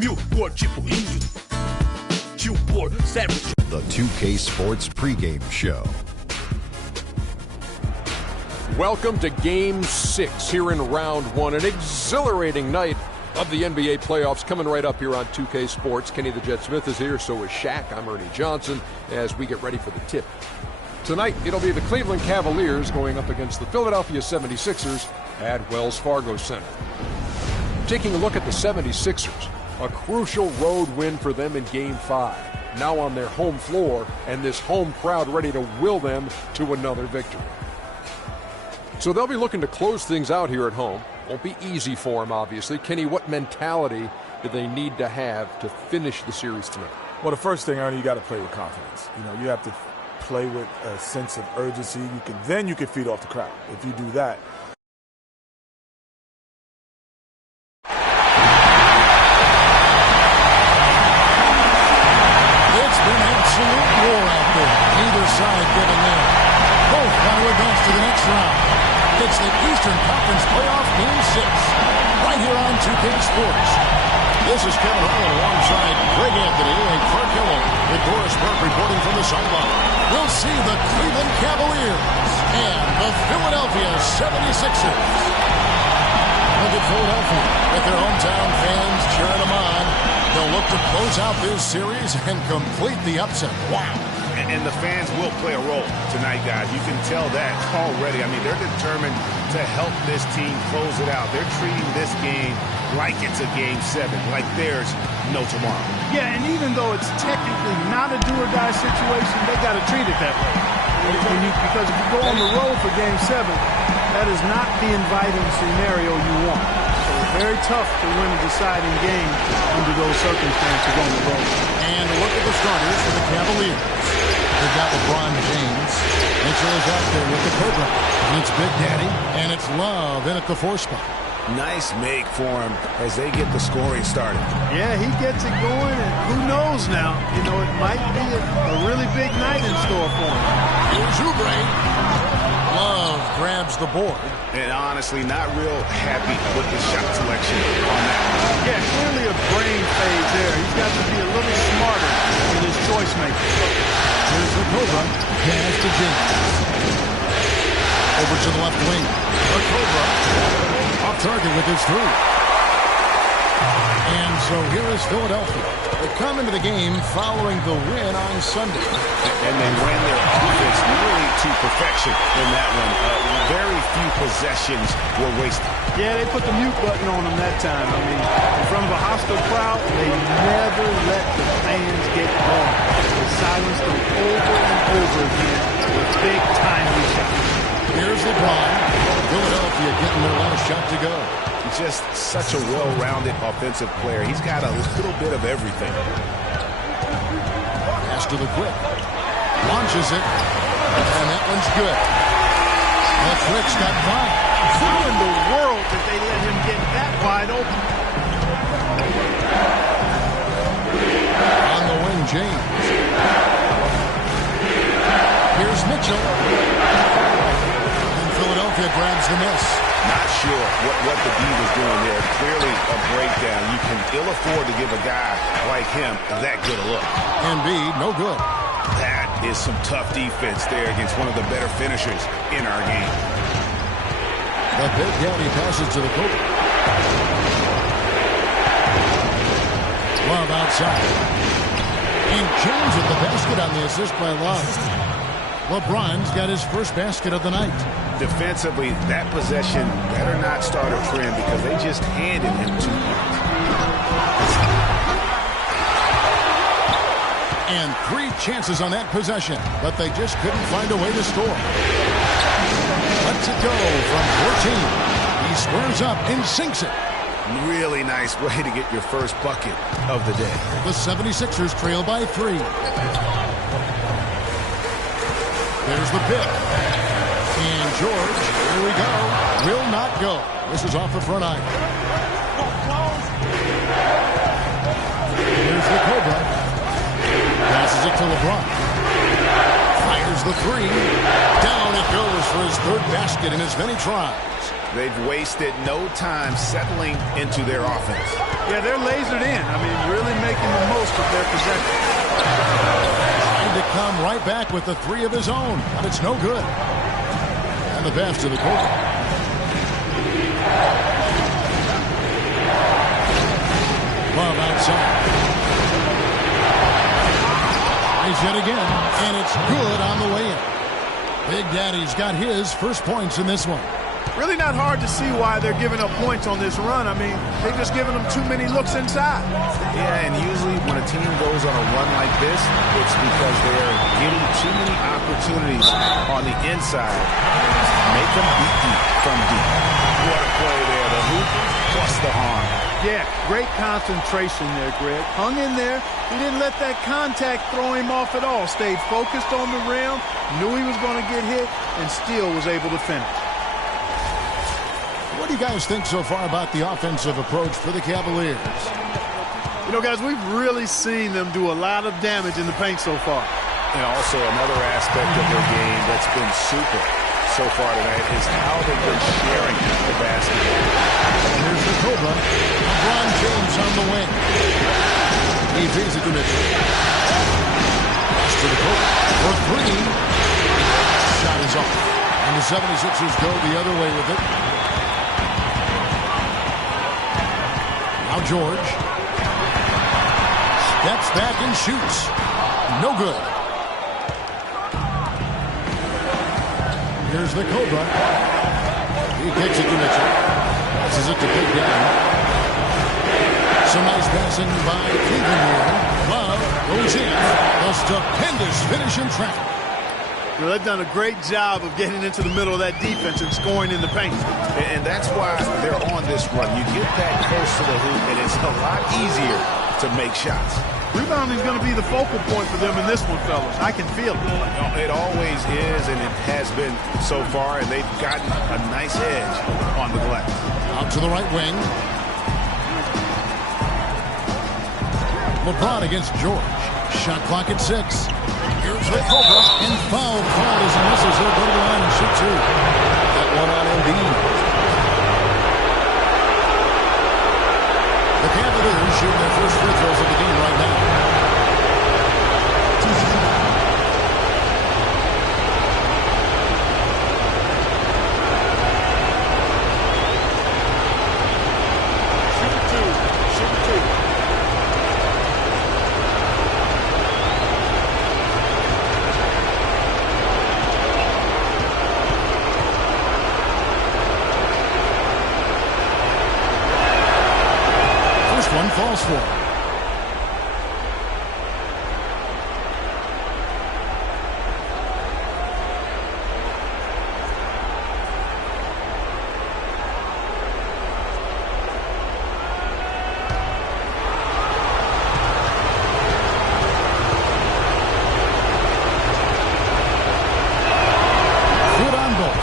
tipo índio. Tio Por, Savage. The 2K Sports pregame show. Welcome to Game 6 here in Round 1. An exhilarating night of the NBA playoffs coming right up here on 2K Sports. Kenny the Jet Smith is here, so is Shaq. I'm Ernie Johnson as we get ready for the tip. Tonight, it'll be the Cleveland Cavaliers going up against the Philadelphia 76ers at Wells Fargo Center. Taking a look at the 76ers, a crucial road win for them in Game 5. Now on their home floor, and this home crowd ready to will them to another victory. So they'll be looking to close things out here at home. Won't be easy for them, obviously. Kenny, what mentality do they need to have to finish the series tonight? Well, the first thing, Ernie, you got to play with confidence. You have to play with a sense of urgency. Then you can feed off the crowd. If you do that. It's been absolute war out there. Neither side getting there. Both want to advance to the next round. It's the Eastern Conference Playoff Game 6, right here on 2K Sports. This is Kevin Harlan alongside Greg Anthony and Clark Hillen, with Doris Burke reporting from the sideline. We'll see the Cleveland Cavaliers and the Philadelphia 76ers. Look at Philadelphia, with their hometown fans cheering them on. They'll look to close out this series and complete the upset. Wow. And the fans will play a role tonight, guys. You can tell that already. I mean, they're determined to help this team close it out. They're treating this game like it's a Game 7, like there's no tomorrow. Yeah, and even though it's technically not a do-or-die situation, they got to treat it that way. Because if you go on the road for Game 7, that is not the inviting scenario you want. So it's very tough to win a deciding game under those circumstances on the road. And look at the starters for the Cavaliers. They've got LeBron James. Mitchell is out there with the Cobra. And it's Big Daddy. And it's Love in at the 4 spot. Nice make for him as they get the scoring started. Yeah, he gets it going, and who knows now? It might be a really big night in store for him. Here's Oubre. Love grabs the board. And honestly, not real happy with the shot selection on that. Yeah, clearly a brain fade there. He's got to be a little smarter in his choice making. Here's the Cobra. Pass to James. Over to the left wing. The Cobra. Off target with his 3. And so here is Philadelphia. They come into the game following the win on Sunday. And they ran their offense really to perfection in that one. Very few possessions were wasted. Yeah, they put the mute button on them that time. I mean, in front of a hostile crowd, they never let the fans get going. They silenced them over and over again with big timely shots. Here's LeBron. Philadelphia getting their last shot to go. Just such a well-rounded offensive player. He's got a little bit of everything. Pass to the quick. Launches it. And that one's good. The quick's got 5. How in the world did they let him get that wide open? On the wing, James. Here's Mitchell. And Philadelphia grabs the miss. Not sure what the D was doing there. Clearly a breakdown. You can ill afford to give a guy like him that good a look. Embiid, no good. That is some tough defense there against one of the better finishers in our game. The Big Daddy passes to the Cobra. Love outside. And James with the basket on the assist by Love. LeBron's got his first basket of the night. Defensively, that possession better not start a trend because they just handed him 2 points. And 3 chances on that possession, but they just couldn't find a way to score. Lets it go from 14. He squares up and sinks it. Really nice way to get your first bucket of the day. The 76ers trail by 3. There's the pick. And George, here we go, will not go. This is off the front iron. Here's the Cobra. Passes it to LeBron. Fires the 3. Down it goes for his 3rd basket in as many tries. They've wasted no time settling into their offense. Yeah, they're lasered in. I mean, really making the most of their possession. Trying to come right back with the three of his own, but it's no good. And the pass to the Cobra. Love outside. Tries yet again, and it's good on the way in. Big Daddy's got his first points in this one. Really not hard to see why they're giving up points on this run. I mean, they're just giving them too many looks inside. Yeah, and usually when a team goes on a run like this, it's because they're getting too many opportunities on the inside. Make them beat deep from deep. What a play there. The hoop plus the arm. Yeah, great concentration there, Greg. Hung in there. He didn't let that contact throw him off at all. Stayed focused on the rim, knew he was going to get hit, and still was able to finish. What do you guys think so far about the offensive approach for the Cavaliers? You know, guys, we've really seen them do a lot of damage in the paint so far. And also another aspect of their game that's been super so far tonight is how they've been sharing the basketball. Here's the Cobra. LeBron James on the wing. He feeds it to Mitchell. Pass to the Cobra for three. Shot is off. And the 76ers go the other way with it. Now George steps back and shoots. No good. Here's the Cobra. He kicks it to Mitchell. Passes it to Big Daddy. Some nice passing by Cleveland here. Love goes in. A stupendous finish in traffic. Well, they've done a great job of getting into the middle of that defense and scoring in the paint. And that's why they're on this run. You get that close to the hoop, and it's a lot easier to make shots. Rebounding is going to be the focal point for them in this one, fellas. I can feel it. It always is, and it has been so far, and they've gotten a nice edge on the glass. Out to the right wing. LeBron against George. Shot clock at 6. Here's the Cobra, and foul called as he misses. He'll go to the line and shoot two. That one on Embiid. The Cavaliers shooting their first free throws of the game right now. Falls for. Good on both.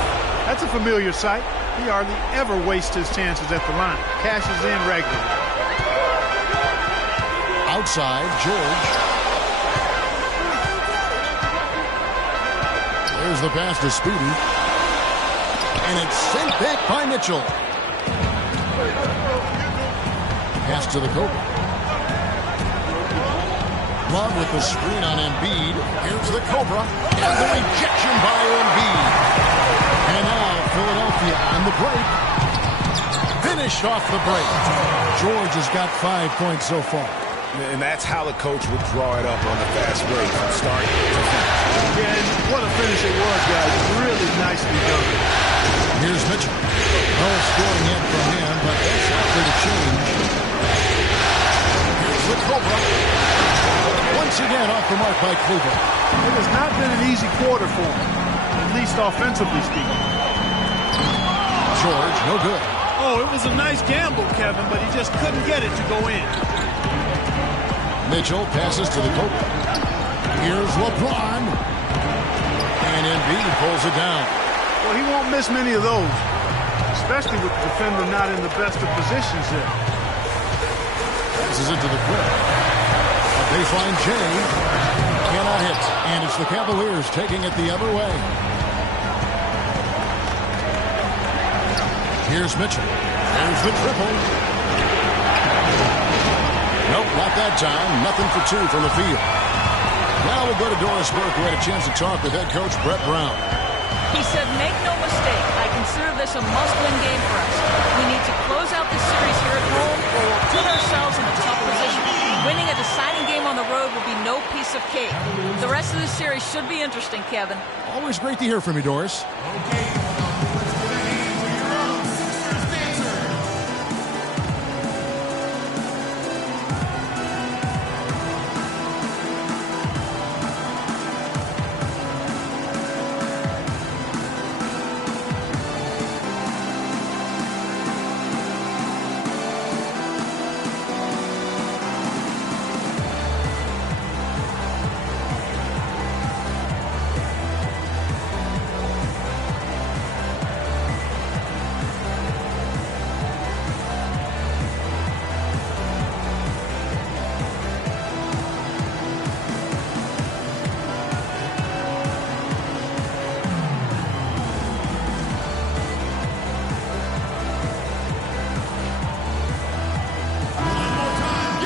That's a familiar sight. He hardly ever wastes his chances at the line. Cashes in regularly. Outside, George. There's the pass to Speedy. And it's sent back by Mitchell. Pass to the Cobra. Love with the screen on Embiid. Here's the Cobra. And the rejection by Embiid. And now Philadelphia on the break. Finished off the break. George has got 5 points so far. And that's how the coach would draw it up on the fast break from start to finish. Yeah, and what a finish it was, guys. Really nicely done. Here's Mitchell. No scoring yet from him, but that's likely to change. Here's the Cobra. Once again off the mark by Cleveland. It has not been an easy quarter for him, at least offensively speaking. George, no good. Oh, it was a nice gamble, Kevin, but he just couldn't get it to go in. Mitchell passes to the Cobra. Here's LeBron. And Embiid pulls it down. Well, he won't miss many of those, especially with the defender not in the best of positions there. Passes it to the quick. A baseline J. Cannot hit. And it's the Cavaliers taking it the other way. Here's Mitchell. There's the triple. Nope, not that time. Nothing for two from the field. Now we'll go to Doris Burke, who had a chance to talk with head coach Brett Brown. He said, make no mistake, I consider this a must-win game for us. We need to close out this series here at home, or we'll put ourselves in a tough position. Winning a deciding game on the road will be no piece of cake. The rest of the series should be interesting, Kevin. Always great to hear from you, Doris.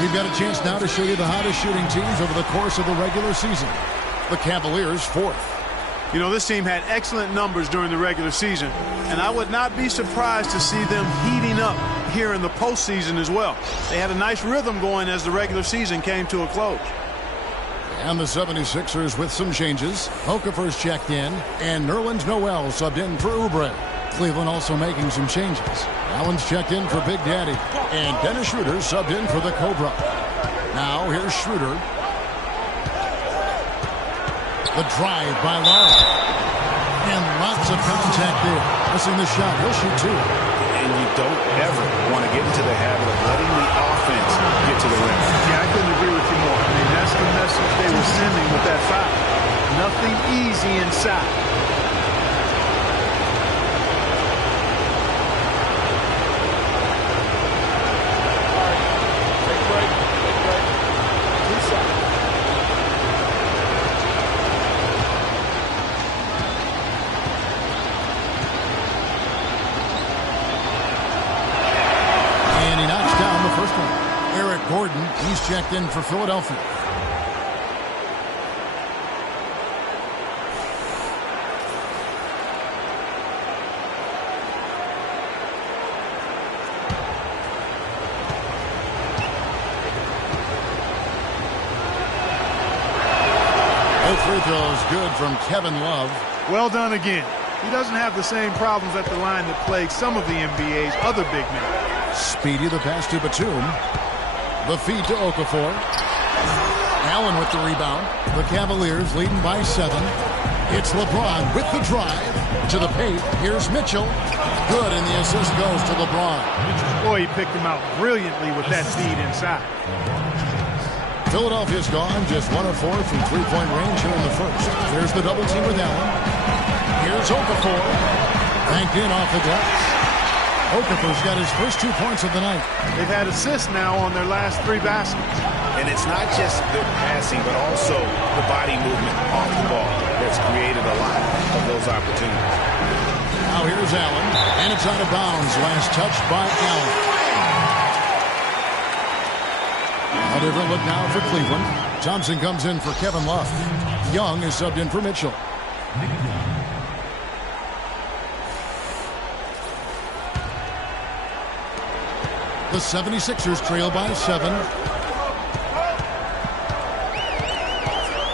We've got a chance now to show you the hottest shooting teams over the course of the regular season. The Cavaliers, fourth. You know, this team had excellent numbers during the regular season, and I would not be surprised to see them heating up here in the postseason as well. They had a nice rhythm going as the regular season came to a close. And the 76ers with some changes. Okafor's checked in, and Nerlens Noel subbed in for Oubre. Cleveland also making some changes. Allen's checked in for Big Daddy, and Dennis Schroeder subbed in for the Cobra. Now here's Schroeder. The drive by Lowry. And lots of contact there. Missing the shot. He'll shoot two. And you don't ever want to get into the habit of letting the offense get to the rim. Yeah, I couldn't agree with you more. I mean, that's the message they were sending with that foul. Nothing easy inside. Gordon, he's checked in for Philadelphia. Both free throws good from Kevin Love. Well done again. He doesn't have the same problems at the line that plague some of the NBA's other big men. Speedy the pass to Batum. The feed to Okafor. Allen with the rebound. The Cavaliers leading by 7. It's LeBron with the drive to the paint. Here's Mitchell. Good, and the assist goes to LeBron. Boy, he picked him out brilliantly with that feed inside. Philadelphia's gone just 1 of 4 from three-point range here in the first. There's the double team with Allen. Here's Okafor. Banked in off the glass. Okafor's got his first 2 points of the night. They've had assists now on their last 3 baskets. And it's not just their passing, but also the body movement off the ball that's created a lot of those opportunities. Now here's Allen, and it's out of bounds. Last touch by Allen. A different look now for Cleveland. Thompson comes in for Kevin Love. Young is subbed in for Mitchell. The 76ers trail by 7.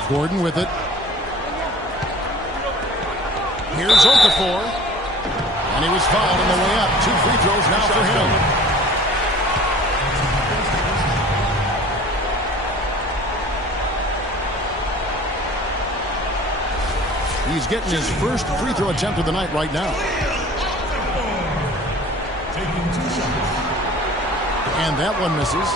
Gordon with it. Here's Okafor. And he was fouled on the way up. 2 free throws now for him. He's getting his first free throw attempt of the night right now. And that one misses.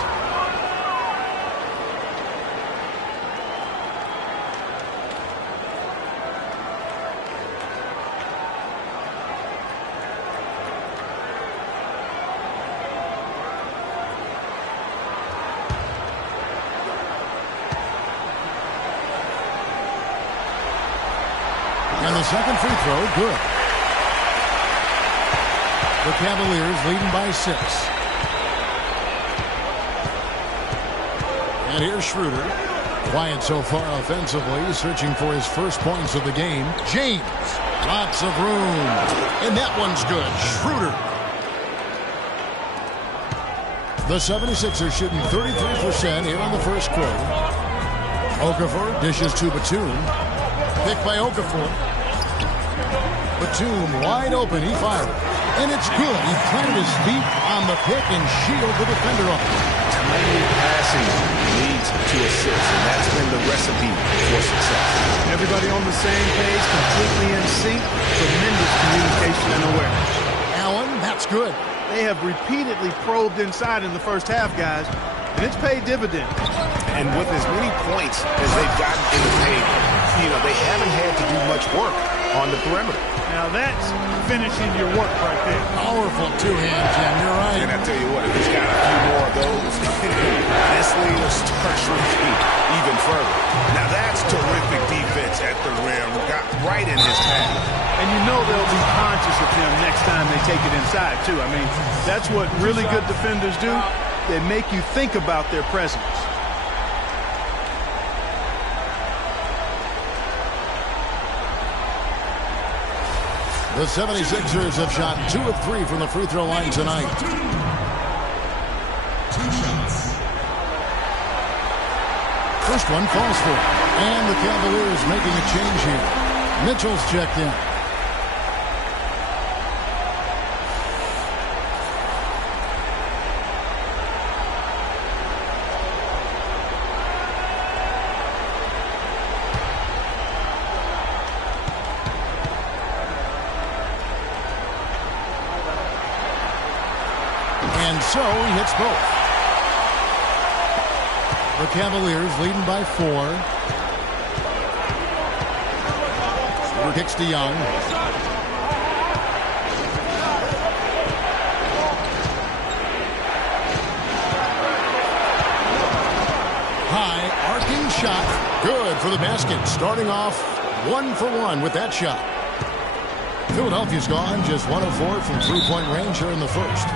And the second free throw, good. The Cavaliers leading by 6. And here's Schroeder. Quiet so far offensively, searching for his first points of the game. James, lots of room. And that one's good. Schroeder. The 76ers shooting 33% here in the first quarter. Okafor dishes to Batum. Picked by Okafor. Batum wide open. He fired. And it's good. He planted his feet on the pick and shielded the defender off. Timely passing leads to assists, and that's been the recipe for success. Everybody on the same page, completely in sync. Tremendous communication and awareness. Allen, that's good. They have repeatedly probed inside in the first half, guys, and it's paid dividends. And with as many points as they've gotten in the paint, they haven't had to do much work on the perimeter. Now that's finishing your work right there. Powerful two-hand, Jim. You're right. And I tell you what, if he's got a few more of those, this lead will start shrinking even further. Now that's terrific defense at the rim. Got right in his path. And they'll be conscious of him next time they take it inside, too. I mean, that's what really good defenders do. They make you think about their presence. The 76ers have shot 2 of 3 from the free throw line tonight. 2 shots. First one falls for it. And the Cavaliers making a change here. Mitchell's checked in. And so he hits both. The Cavaliers leading by 4. Schroeder kicks to Young. High arcing shot. Good for the basket. Starting off 1 for 1 with that shot. Philadelphia's gone just 1 of 4 from three-point range here in the first.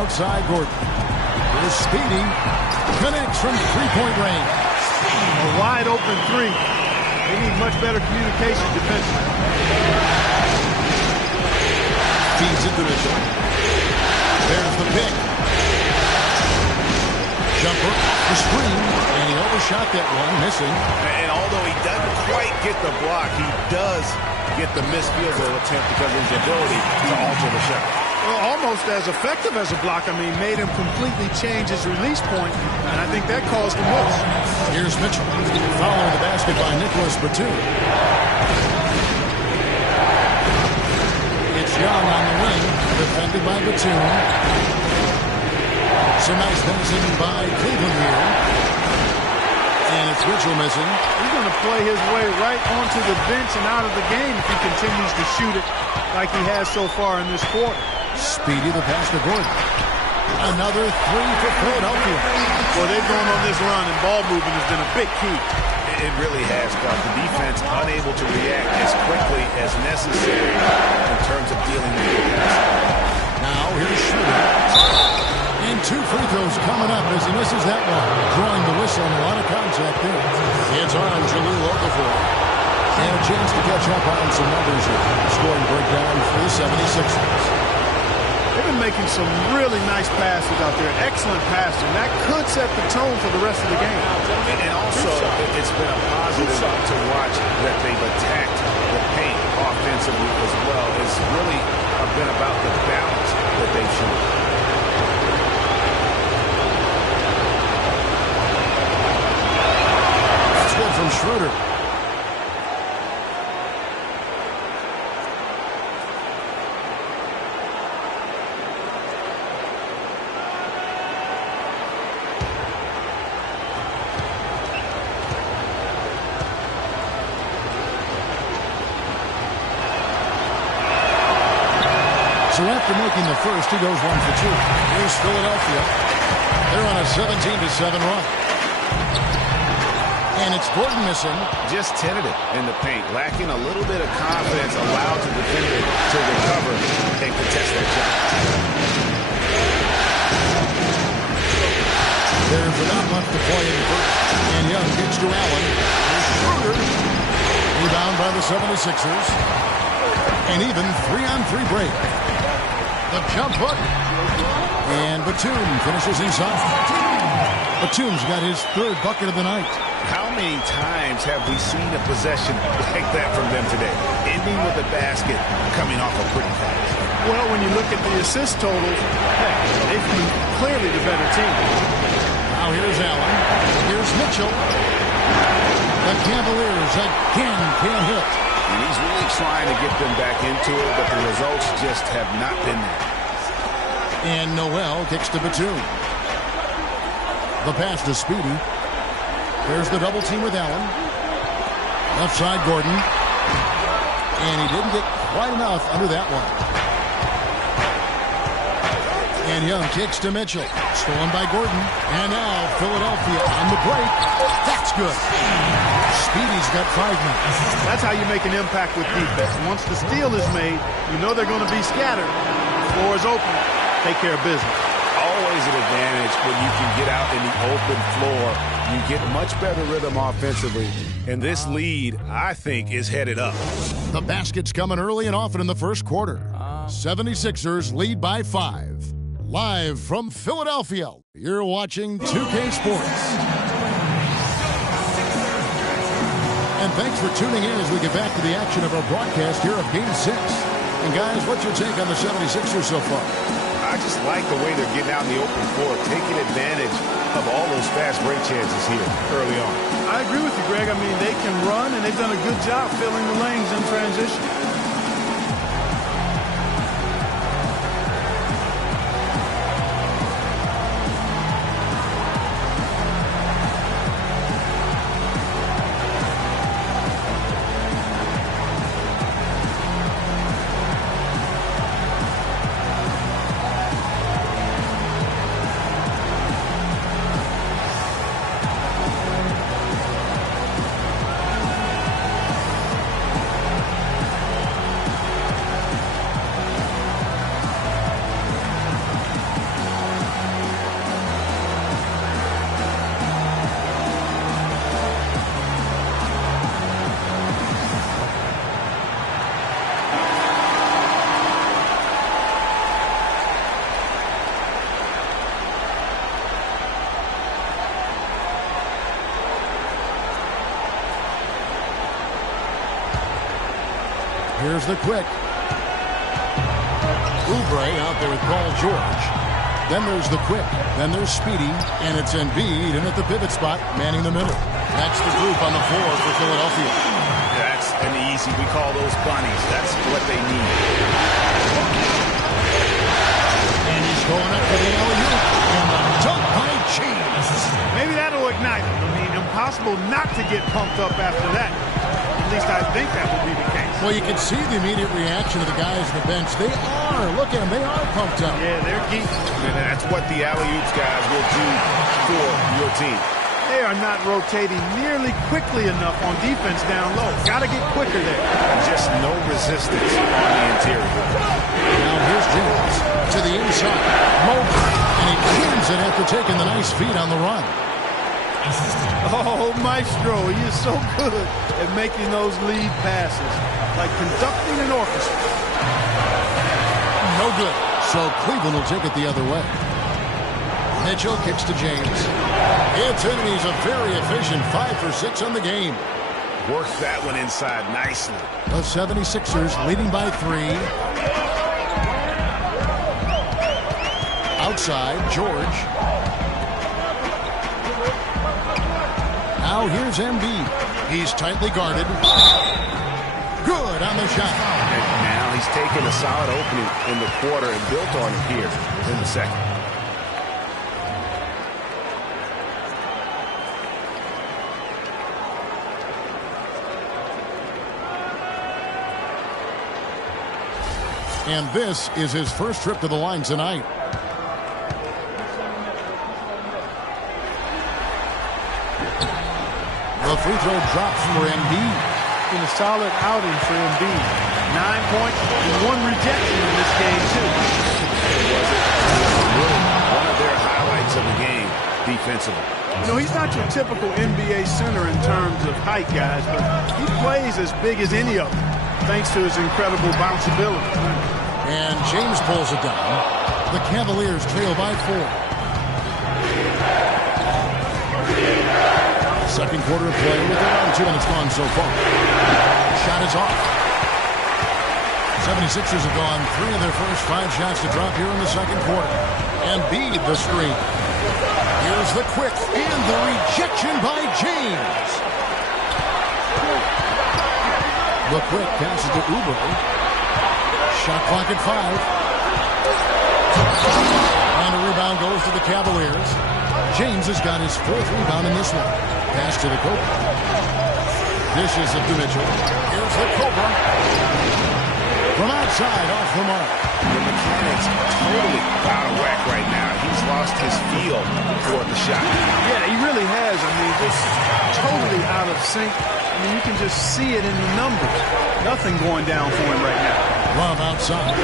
Outside Gordon. Here's Speedy. Connects from three-point range. A wide open 3. They need much better communication defensively. Feeds it to Mitchell. There's the pick. Jumper off the screen. And he overshot that one, missing. And although he doesn't quite get the block, he does get the missed field goal attempt because of his ability to alter the shot. Well, almost as effective as a block. I mean, made him completely change his release point, and I think that caused the miss. Here's Mitchell. Following the basket by Nicholas Batum. It's Young on the wing, defended by Batum. Some nice finishing by Cleveland here. And it's Mitchell missing. He's going to play his way right onto the bench and out of the game if he continues to shoot it like he has so far in this quarter. Speedy the pass to Gordon. Another 3 for Philadelphia. Well, they've gone on this run, and ball movement has been a big key. It really has, Clark. The defense unable to react as quickly as necessary in terms of dealing with the pass. Now here's Schroeder. And 2 free throws coming up as he misses that one. Drawing the whistle and a lot of contact there. It's on Jahlil Okafor. And a chance to catch up on some numbers here. Scoring breakdown for the 76ers. They've been making some really nice passes out there. Excellent passing. That could set the tone for the rest of the game. And also, it's been a positive to watch that they've attacked the paint offensively as well. It's really been about the balance that they've shown. That's good from Schroeder. So after making the first, he goes 1 for 2. Here's Philadelphia. They're on a 17-7 run. And it's Gordon missing. Just tentative in the paint, lacking a little bit of confidence, allowed the defender to recover and contest that shot. There's not much to play in the first. And Young gets to Allen. Schroeder. Rebound by the 76ers. And even 3-on-3 break. The jump hook. And Batum finishes inside. Batum's got his 3rd bucket of the night. How many times have we seen a possession like that from them today? Ending with a basket, coming off a pretty pass. Well, when you look at the assist totals, heck, they've been clearly the better team. Now here's Allen. Here's Mitchell. The Cavaliers again can't hit. And he's really trying to get them back into it, but the results just have not been there. And Noel kicks to Batum. The pass to Speedy. There's the double team with Allen. Left side, Gordon. And he didn't get quite enough under that one. And Young kicks to Mitchell. Stolen by Gordon. And now Philadelphia on the break. That's good. Speedy's got 5 minutes. That's how you make an impact with defense. Once the steal is made, you know they're going to be scattered. The floor is open. Take care of business. Always an advantage when you can get out in the open floor. You get much better rhythm offensively. And this lead, I think, is headed up. The basket's coming early and often in the first quarter. 76ers lead by 5. Live from Philadelphia, you're watching 2K Sports. And thanks for tuning in as we get back to the action of our broadcast here of Game 6. And guys, what's your take on the 76ers so far? I just like the way they're getting out in the open floor, taking advantage of all those fast break chances here early on. I agree with you, Greg. I mean, they can run, and they've done a good job filling the lanes in transition. Here's the quick. Oubre out there with Paul George. Then there's the quick. Then there's Speedy. And it's Embiid in at the pivot spot, manning the middle. That's the group on the floor for Philadelphia. That's an easy. We call those bunnies. That's what they need. And he's going up for the alley-oop. And the dunk by James. Maybe that'll ignite him. I mean, impossible not to get pumped up after that. At least I think that would be the case. Well, you can see the immediate reaction of the guys on the bench. They are. Look at them. They are pumped up. Yeah, they're geeked. And that's what the alley-oops guys will do for your team. They are not rotating nearly quickly enough on defense down low. Got to get quicker there. Just no resistance on the interior. Now here's James to the inside. Mobley, and he cleans it after taking the nice feed on the run. Oh, Maestro, he is so good at making those lead passes, like conducting an orchestra. No good. So Cleveland will take it the other way. Mitchell kicks to James. It's in, and he's a very efficient 5 for 6 on the game. Worked that one inside nicely. The 76ers leading by 3. Outside, George. Now here's Embiid. He's tightly guarded. Good on the shot. And now he's taken a solid opening in the quarter and built on it here in the second. And this is his first trip to the line tonight. The free throw drops for Embiid. In a solid outing for Embiid. 9 points and 1 rejection in this game, too. Really one of their highlights of the game defensively. You know, he's not your typical NBA center in terms of height, guys, but he plays as big as any of them, thanks to his incredible bounceability. And James pulls it down. The Cavaliers trail by 4. Second quarter of play with around 2 minutes gone so far. Shot is off. 76ers have gone 3 of their first 5 shots to drop here in the second quarter. Embiid the screen. Here's the quick and the rejection by James. The quick passes to Oubre. Shot clock at 5. And a rebound goes to the Cavaliers. James has got his 4th rebound in this one. Pass to the Cobra. Dishes it to Mitchell. Here's the Cobra. From outside, off the mark. The mechanics totally out of whack right now. He's lost his feel for the shot. Yeah, he really has. I mean, just totally out of sync. I mean, you can just see it in the numbers. Nothing going down for him right now. Love outside.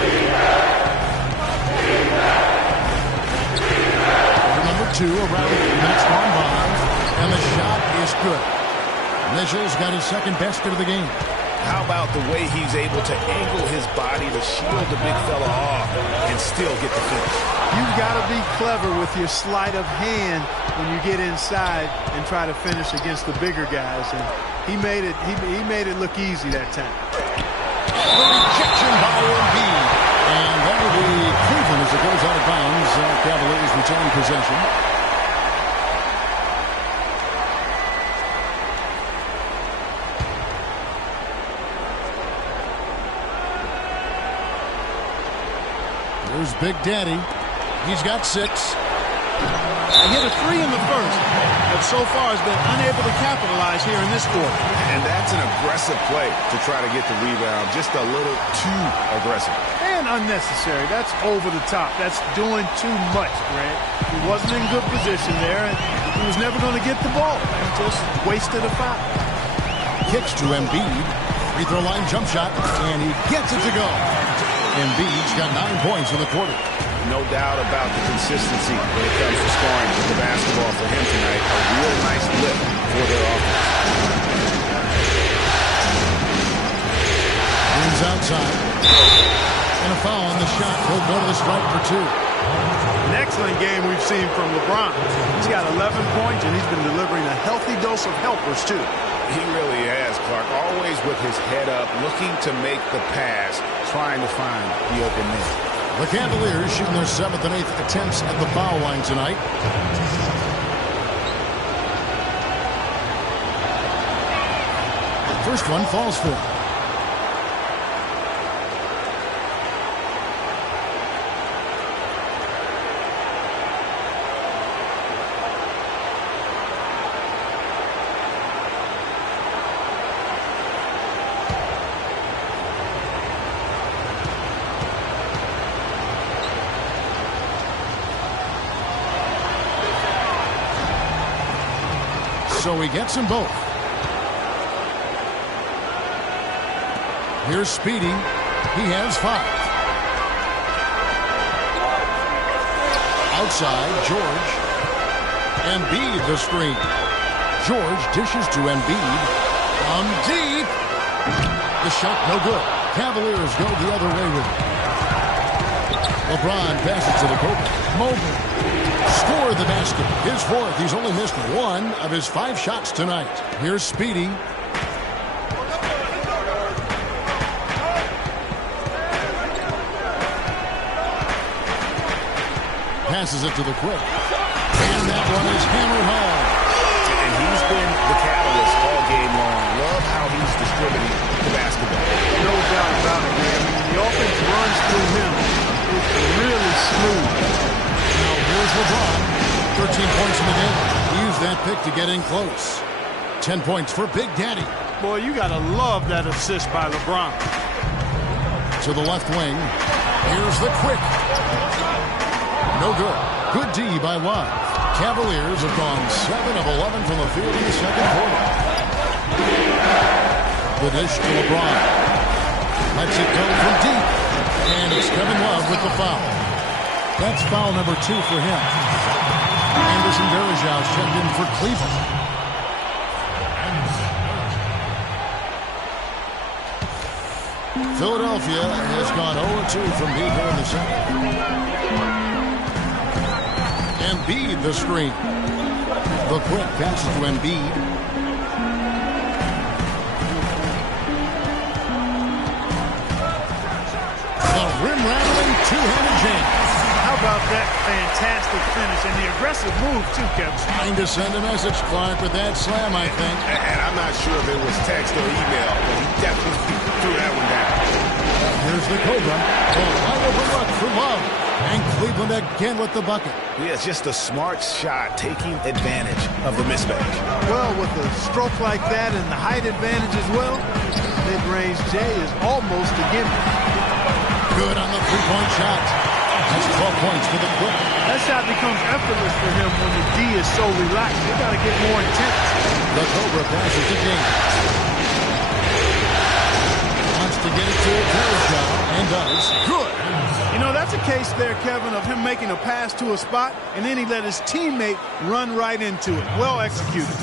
Number 2 around the next one by. And the shot is good. Mitchell's got his second basket of the game. How about the way he's able to angle his body to shield the big fella off and still get the finish? You've got to be clever with your sleight of hand when you get inside and try to finish against the bigger guys. And he made it look easy that time. The rejection by Embiid. And that will be Cleveland as it goes out of bounds. Cavaliers retain possession. There's Big Daddy. He's got 6. He hit a 3 in the first, but so far has been unable to capitalize here in this quarter. And that's an aggressive play to try to get the rebound. Just a little too aggressive. And unnecessary. That's over the top. That's doing too much, Grant. He wasn't in good position there, and he was never going to get the ball. He just wasted a foul. Kicks to Embiid. Free throw line jump shot, and he gets it to go. Embiid's got 9 points in the quarter. No doubt about the consistency when it comes to scoring with the basketball for him tonight. A real nice lift for their offense. James outside. And a foul on the shot. He'll go to the stripe for 2. An excellent game we've seen from LeBron. He's got 11 points, and he's been delivering a healthy dose of helpers, too. He really has, Clark. Always with his head up, looking to make the pass, trying to find the open man. The Cavaliers shooting their 7th and 8th attempts at the foul line tonight. First one falls for him. so he gets them both. Here's Speedy. He has 5. Outside, George. Embiid the screen. George dishes to Embiid. From deep. The shot no good. Cavaliers go the other way with it. LeBron passes to the Kobe. Mobley. Score the basket. His 4th. He's only missed 1 of his 5 shots tonight. Here's Speedy. Passes it to the quick. And that one is hammered home. And he's been the catalyst all game long. Love how he's distributing the basketball. No doubt about it, man. I mean, the offense runs through him. It's really smooth. Now here's LeBron. 13 points in the game. He used that pick to get in close. 10 points for Big Daddy. Boy, you got to love that assist by LeBron. To the left wing. Here's the quick. No good. Good D by Love. Cavaliers have gone 7 of 11 from the field in the second quarter. The dish to LeBron. Lets it go from deep. And it's Kevin Love with the foul. That's foul number 2 for him. Anderson Varejao checked in for Cleveland. Philadelphia has gone 0-2 from deep here in the second. Embiid the screen. The quick passes to Embiid. The rim-rattling two-handed jam. How about that fantastic finish and the aggressive move, too, Kevin? Trying to send a message, Clark, with that slam, I think. And I'm not sure if it was text or email, but he definitely threw that one down. Here's the Cobra. A wide open look for Love. And Cleveland again with the bucket. Yeah, it's just a smart shot, taking advantage of the mismatch. Well, with a stroke like that and the height advantage as well, mid-range J is almost a gimme. Good on the three-point shot. That's 12 points for the quick. That shot becomes effortless for him when the D is so relaxed. They got to get more intense. The Cobra passes to James. Wants to get it to Varejao and does. Good. You know, that's a case there, Kevin, of him making a pass to a spot, and then he let his teammate run right into it. Well executed.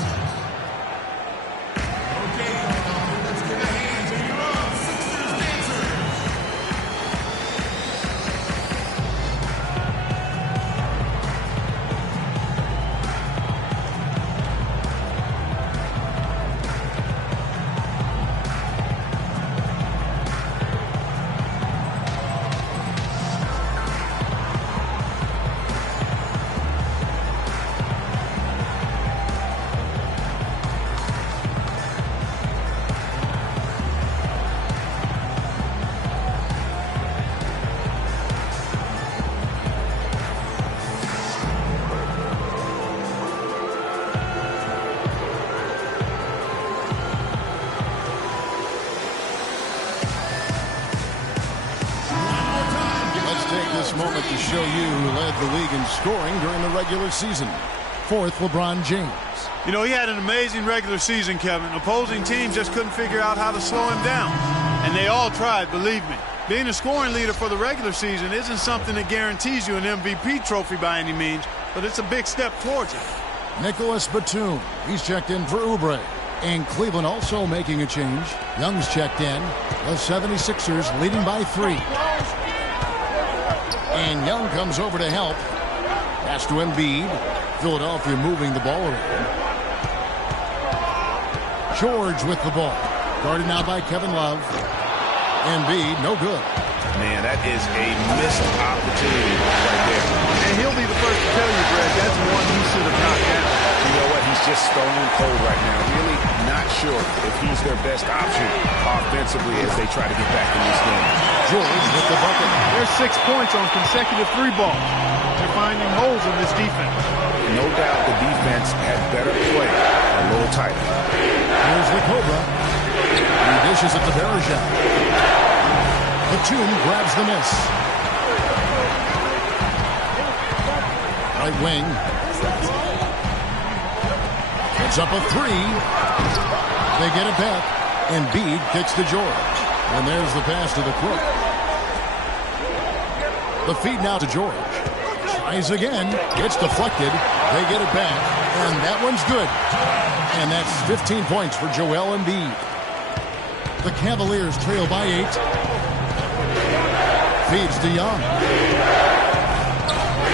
Moment to show you who led the league in scoring during the regular season. 4th, LeBron James. You know, he had an amazing regular season, Kevin. Opposing teams just couldn't figure out how to slow him down. And they all tried, believe me. Being a scoring leader for the regular season isn't something that guarantees you an MVP trophy by any means, but it's a big step towards it. Nicholas Batum. He's checked in for Oubre. And Cleveland also making a change. Young's checked in. The 76ers leading by 3. And Young comes over to help. Pass to Embiid. Philadelphia moving the ball around. George with the ball. Guarded now by Kevin Love. Embiid, no good. Man, that is a missed opportunity right there. And he'll be the first to tell you, Greg, that's one he should have knocked down. You know what? He's just stone cold right now. Really not sure if he's their best option offensively as they try to get back in this game. George with the bucket. There's 6 points on consecutive 3 balls. They're finding holes in this defense. No doubt the defense had better play a little tighter. Here's the Cobra. He dishes it to Varejao. Batum grabs the miss. Right wing. It's He's up a three. They get it back. Embiid kicks to George. And there's the pass to the Cook. The feed now to George. Tries again. It's deflected. They get it back. And that one's good. And that's 15 points for Joel Embiid. The Cavaliers trail by 8. Feeds to Young.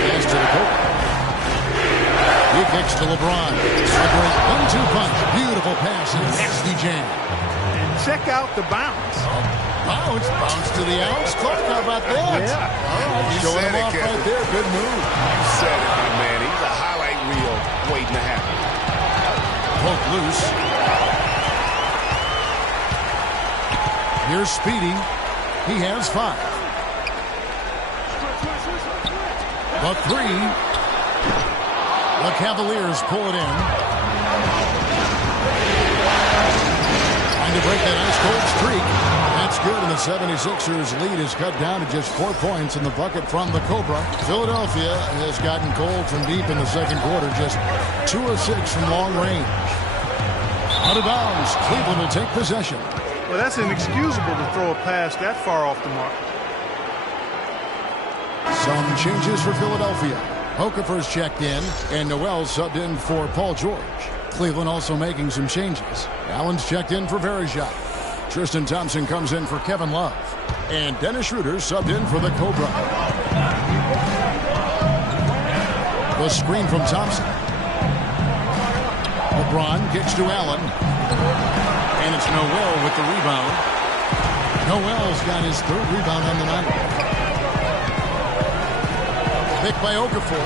Pass to the Cook. He kicks to LeBron. A great 1-2 punch. Beautiful pass. And nasty jam. And check out the bounce. Bounce to the outs. Clark, how about that? Yeah. All right, You showing said him it, off Kevin. right there. Good move. You said it, my man. He's a highlight reel waiting to happen. Poke loose. Here's Speedy. He has 5. The 3. The Cavaliers pull it in. Trying to break that ice-cold streak. That's good, and the 76ers lead is cut down to just 4 points in the bucket from the Cobra. Philadelphia has gotten cold from deep in the second quarter, just 2 of 6 from long range. Out of bounds, Cleveland will take possession. Well, that's inexcusable to throw a pass that far off the mark. Some changes for Philadelphia. Okafor's checked in, and Noel subbed in for Paul George. Cleveland also making some changes. Allen's checked in for Verejao. Tristan Thompson comes in for Kevin Love. And Dennis Schroeder subbed in for the Cobra. The screen from Thompson. LeBron kicks to Allen. And it's Noel with the rebound. Noel's got his 3rd rebound on the night. Picked by Okafor.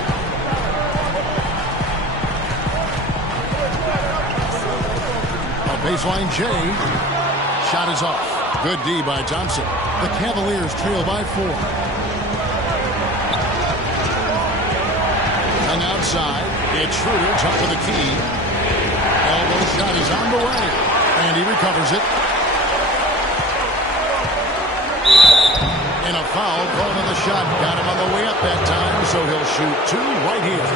A baseline J. Shot is off. Good D by Thompson. The Cavaliers trail by 4. And outside, it's Schroeder, top of the key. Elbow shot is on the way. And he recovers it. And a foul called on the shot. Got him on the way up that time, so he'll shoot 2 right here.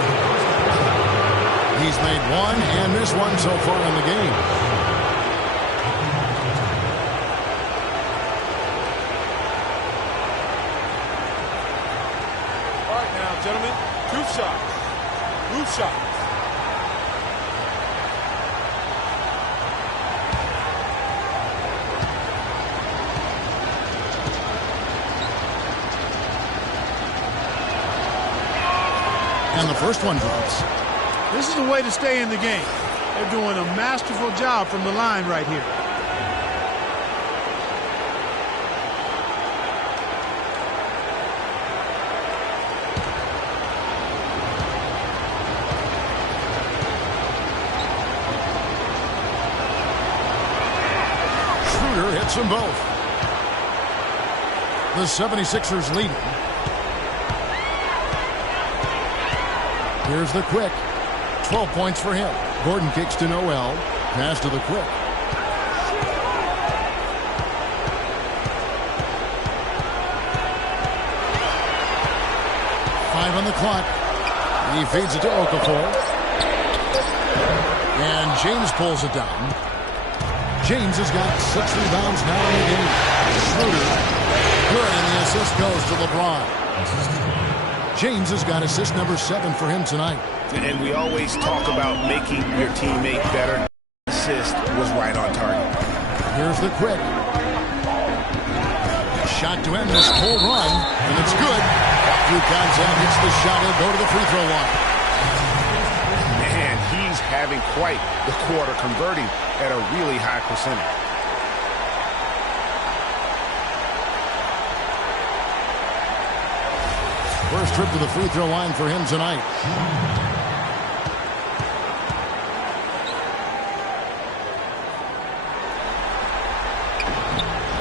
He's made 1 and missed 1 so far in the game. All right now, gentlemen, 2 shots. 2 shots. And the first one drops. This is the way to stay in the game. They're doing a masterful job from the line right here. Schroeder hits them both. The 76ers lead. Here's the Quick. 12 points for him. Gordon kicks to Noel. Pass to the Quick. Five on the clock. He feeds it to Okafor. And James pulls it down. James has got 6 rebounds now in the game. Schroeder. Good, and the assist goes to LeBron. James has got assist number 7 for him tonight. And we always talk about making your teammate better. Assist was right on target. Here's the Quick. Shot to end this full run, and it's good. Through contact, hits the shot. He'll go to the free throw line. Man, he's having quite the quarter, converting at a really high percentage. First trip to the free throw line for him tonight.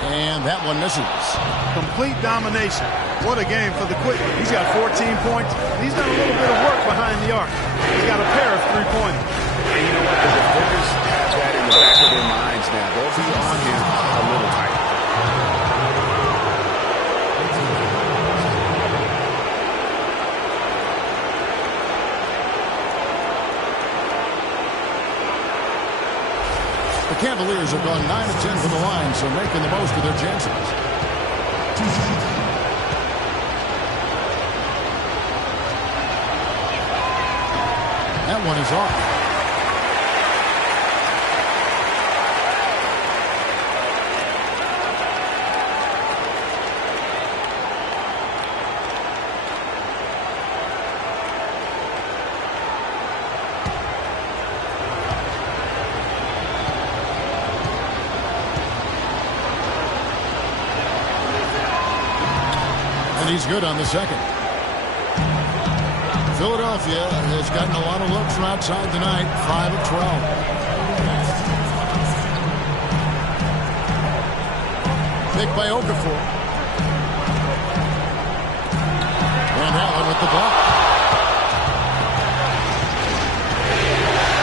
And that one misses. Complete domination. What a game for the Quick. He's got 14 points. He's done a little bit of work behind the arc. He's got a pair of 3-pointers. And you know what? The defenders have that in the back of their minds now. They'll be on him a little tighter. Cavaliers have gone 9 of 10 from the line, so making the most of their chances. That one is off. He's good on the second. Philadelphia has gotten a lot of looks from outside tonight, 5 of 12. Pick by Okafor. Van Allen with the block.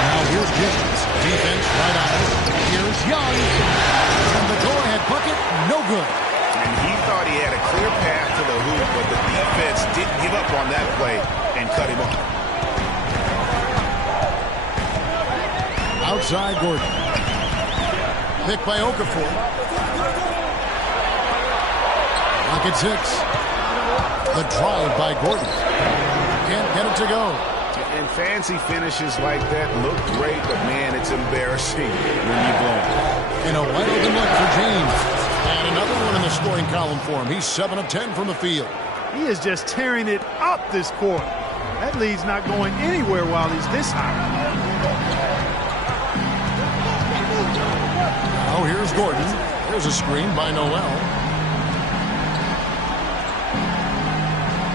Now here's Gibbons. Defense right on it. Here's Young. And the go-ahead bucket, no good. And he thought he had a clear path to the hoop, but the defense didn't give up on that play and cut him off. Outside Gordon. Pick by Okafor. Pocket 6. The drive by Gordon. Can't get it to go. And fancy finishes like that look great, but man, it's embarrassing when you blow them. And a wide open look for James. And another one in the scoring column for him. He's 7 of 10 from the field. He is just tearing it up this quarter. That lead's not going anywhere while he's this high. Oh, here's Gordon. There's a screen by Noel.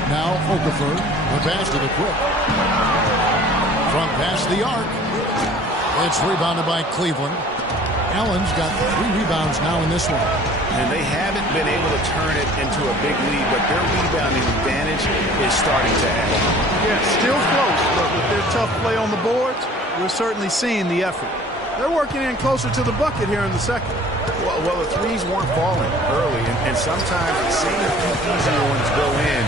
Now Okafor. The pass to the quick. Front pass the arc. It's rebounded by Cleveland. Allen's got 3 rebounds now in this one. And they haven't been able to turn it into a big lead, but their rebounding advantage is starting to add up. Yeah, still close, but with their tough play on the boards, we're certainly seeing the effort. They're working in closer to the bucket here in the second. Well, the threes weren't falling early, and sometimes seeing a few easier ones go in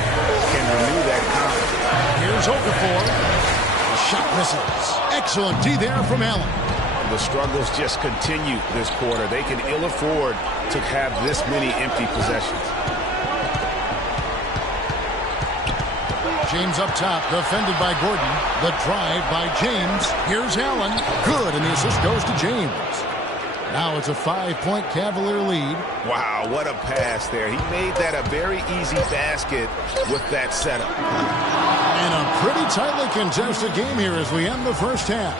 can renew that confidence. Here's Okafor. The shot misses. Excellent D there from Allen. The struggles just continue this quarter. They can ill afford to have this many empty possessions. James up top, defended by Gordon. The drive by James. Here's Allen. Good, and the assist goes to James. Now it's a 5-point Cavalier lead. Wow, what a pass there. He made that a very easy basket with that setup. And a pretty tightly contested game here as we end the first half.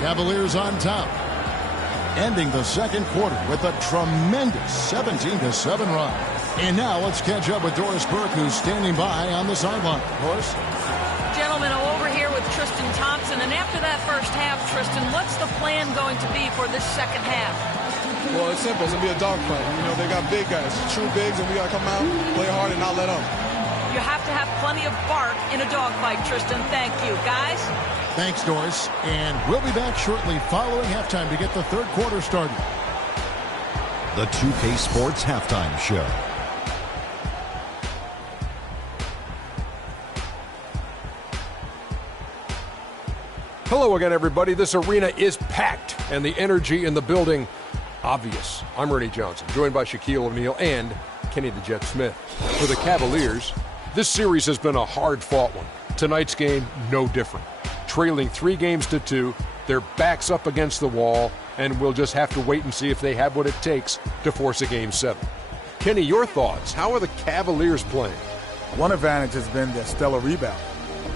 Cavaliers on top, ending the second quarter with a tremendous 17-7 run. And now let's catch up with Doris Burke, who's standing by on the sideline. Doris? Gentlemen, I'm over here with Tristan Thompson, and after that first half, Tristan, what's the plan going to be for this second half? Well, it's simple. It's going to be a dogfight. You know, they got big guys, true bigs, and we got to come out, play hard, and not let up. You have to have plenty of bark in a dogfight, Tristan. Thank you. Guys? Thanks, Doris. And we'll be back shortly following halftime to get the third quarter started. The 2K Sports Halftime Show. Hello again, everybody. This arena is packed, and the energy in the building obvious. I'm Ernie Johnson, joined by Shaquille O'Neal and Kenny the Jet Smith. For the Cavaliers, this series has been a hard-fought one. Tonight's game, no different. Trailing 3-2, their backs up against the wall, and we'll just have to wait and see if they have what it takes to force a Game 7. Kenny, your thoughts? How are the Cavaliers playing? One advantage has been their stellar rebound.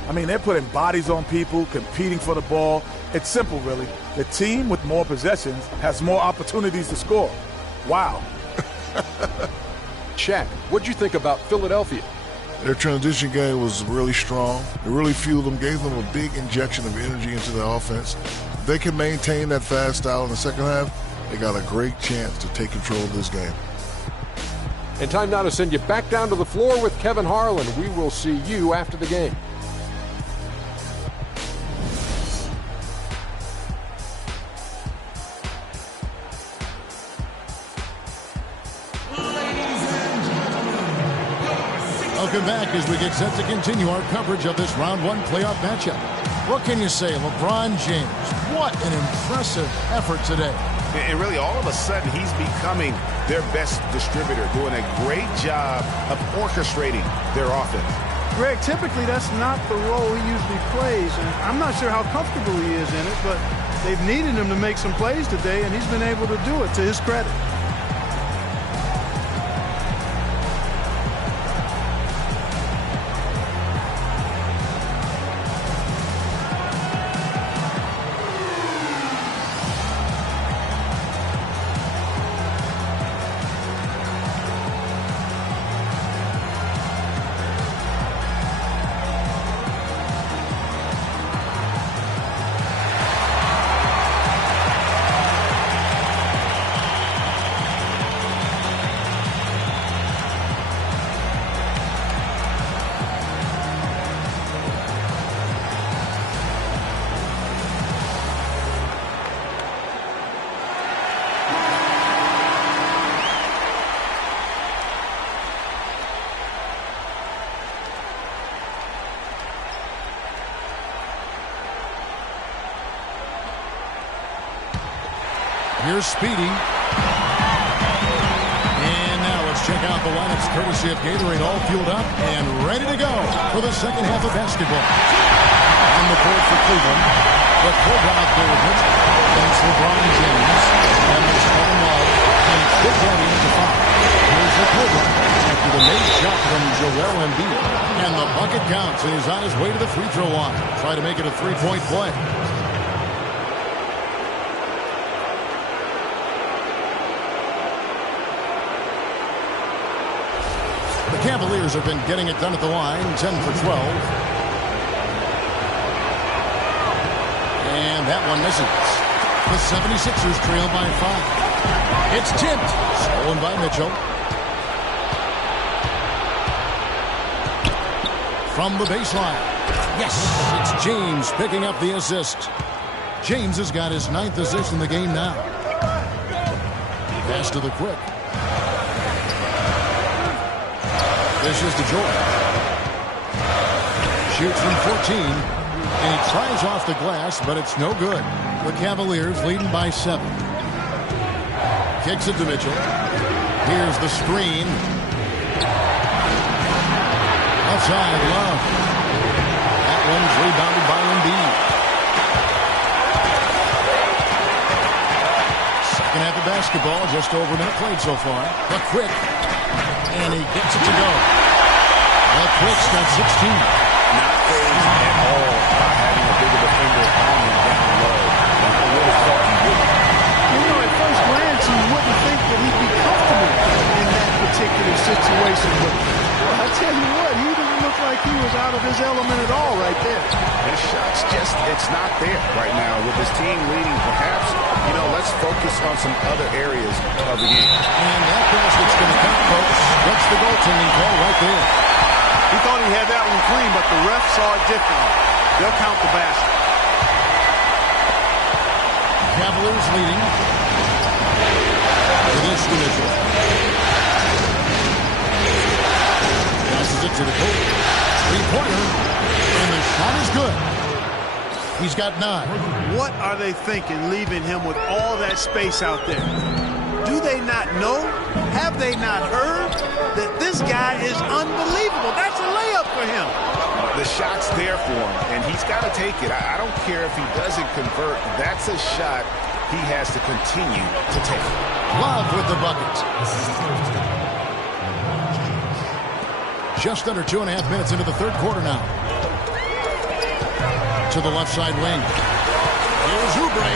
I mean, they're putting bodies on people, competing for the ball. It's simple, really. The team with more possessions has more opportunities to score. Wow. Shaq, what'd you think about Philadelphia? Their transition game was really strong. It really fueled them, gave them a big injection of energy into the offense. If they can maintain that fast style in the second half, they got a great chance to take control of this game. And time now to send you back down to the floor with Kevin Harlan. We will see you after the game. Welcome back as we get set to continue our coverage of this round one playoff matchup. What can you say, LeBron James? What an impressive effort today. And really, all of a sudden, he's becoming their best distributor, doing a great job of orchestrating their offense. Greg, typically that's not the role he usually plays, and I'm not sure how comfortable he is in it, but they've needed him to make some plays today, and he's been able to do it to his credit. Here's Speedy. And now let's check out the lineups courtesy of Gatorade, all fueled up and ready to go for the second half of basketball. On the board for Cleveland, the Cobra out there with Mitchell against LeBron James. And there's Kevin Love and Kid Ready into foul. Here's the Cobra after the made shot from Joel Embiid. And the bucket counts, and he's on his way to the free throw line. Try to make it a three-point play. The Cavaliers have been getting it done at the line, 10 for 12. And that one misses. The 76ers trail by 5. It's tipped. Stolen by Mitchell. From the baseline. Yes, it's James picking up the assist. James has got his 9th assist in the game now. Pass to the quick. This is to George. Shoots from 14. And he tries off the glass, but it's no good. The Cavaliers leading by 7. Kicks it to Mitchell. Here's the screen. Outside, Love. That one's rebounded by Embiid. Second half of basketball, just over a minute played so far. The quick. And he gets it to go. The quick's got 16. Not phased at all by having a bigger defender on him down low. I really thought he would. You know, at first glance, you wouldn't think that he'd be comfortable in that particular situation. But I tell you what, he didn't look like he was out of his element at all right there. His shot's just, it's not there right now. With his team leading, perhaps, you know, let's focus on some other areas of the game. And that basket's going to count, folks. That's the goaltending call right there. He thought he had that one clean, but the ref saw it differently. They'll count the basket. Cavaliers leading. It is to Mitchell. Passes it to the goal. Three-pointer. And the shot is good. He's got 9. What are they thinking leaving him with all that space out there? Do they not know? Have they not heard that this guy is unbelievable? That's a layup for him. The shot's there for him, and he's got to take it. I don't care if he doesn't convert. That's a shot he has to continue to take. Love with the bucket. Just under 2.5 minutes into the third quarter now. To the left side wing. Here's Oubre.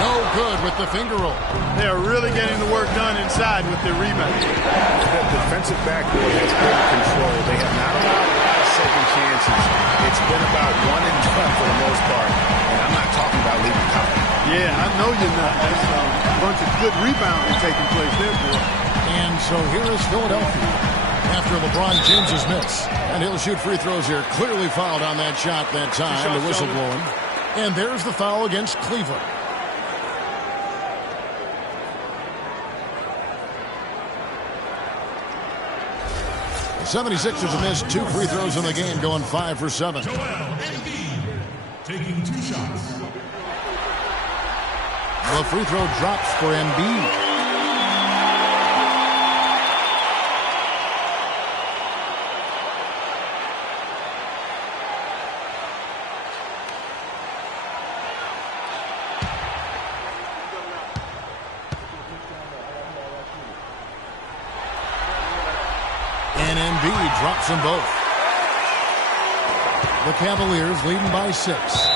No good with the finger roll. They're really getting the work done inside with their rebound. The defensive backboard has been in control. They have not allowed a lot of second chances. It's been about one and done for the most part. And I'm not talking about leaving college. Yeah, I know you're not. That's a bunch of good rebounding taking place there, boy. And so here is Philadelphia after LeBron James's miss. And he'll shoot free throws here. Clearly fouled on that shot that time. The whistle blowing. And there's the foul against Cleveland. The 76ers have missed 2 free throws in the game, going 5 for 7. Joel Embiid taking 2 shots. The free throw drops for Embiid. And Embiid drops them both. The Cavaliers leading by 6.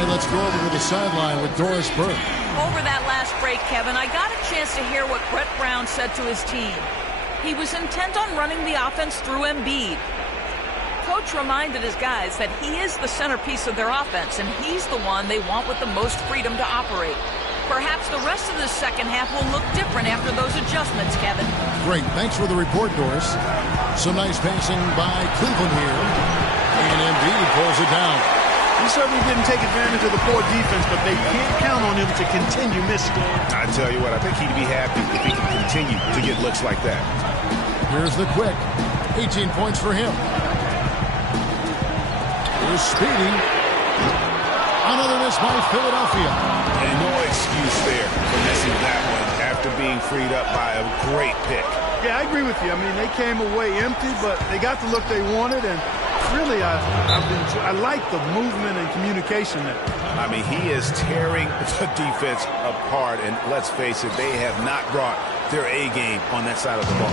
Let's go over to the sideline with Doris Burke. Over that last break, Kevin, I got a chance to hear what Brett Brown said to his team. He was intent on running the offense through Embiid. Coach reminded his guys that he is the centerpiece of their offense, and he's the one they want with the most freedom to operate. Perhaps the rest of the second half will look different after those adjustments, Kevin. Great. Thanks for the report, Doris. Some nice passing by Cleveland here. And Embiid pulls it down. He certainly didn't take advantage of the poor defense, but they can't count on him to continue missing. I tell you what, I think he'd be happy if he can continue to get looks like that. Here's the quick. 18 points for him. Here's Speedy. Another miss by Philadelphia. And no excuse there for missing that one after being freed up by a great pick. Yeah, I agree with you. I mean, they came away empty, but they got the look they wanted, and really, I like the movement and communication there. I mean, he is tearing the defense apart, and let's face it, they have not brought their A game on that side of the ball.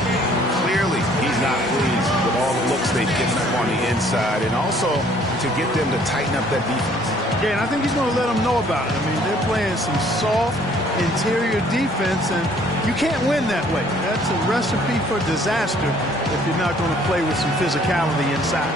Clearly, he's not pleased with all the looks they've given up on the inside, and also to get them to tighten up that defense. Yeah, and I think he's going to let them know about it. I mean, they're playing some soft interior defense, and you can't win that way. That's a recipe for disaster if you're not going to play with some physicality inside.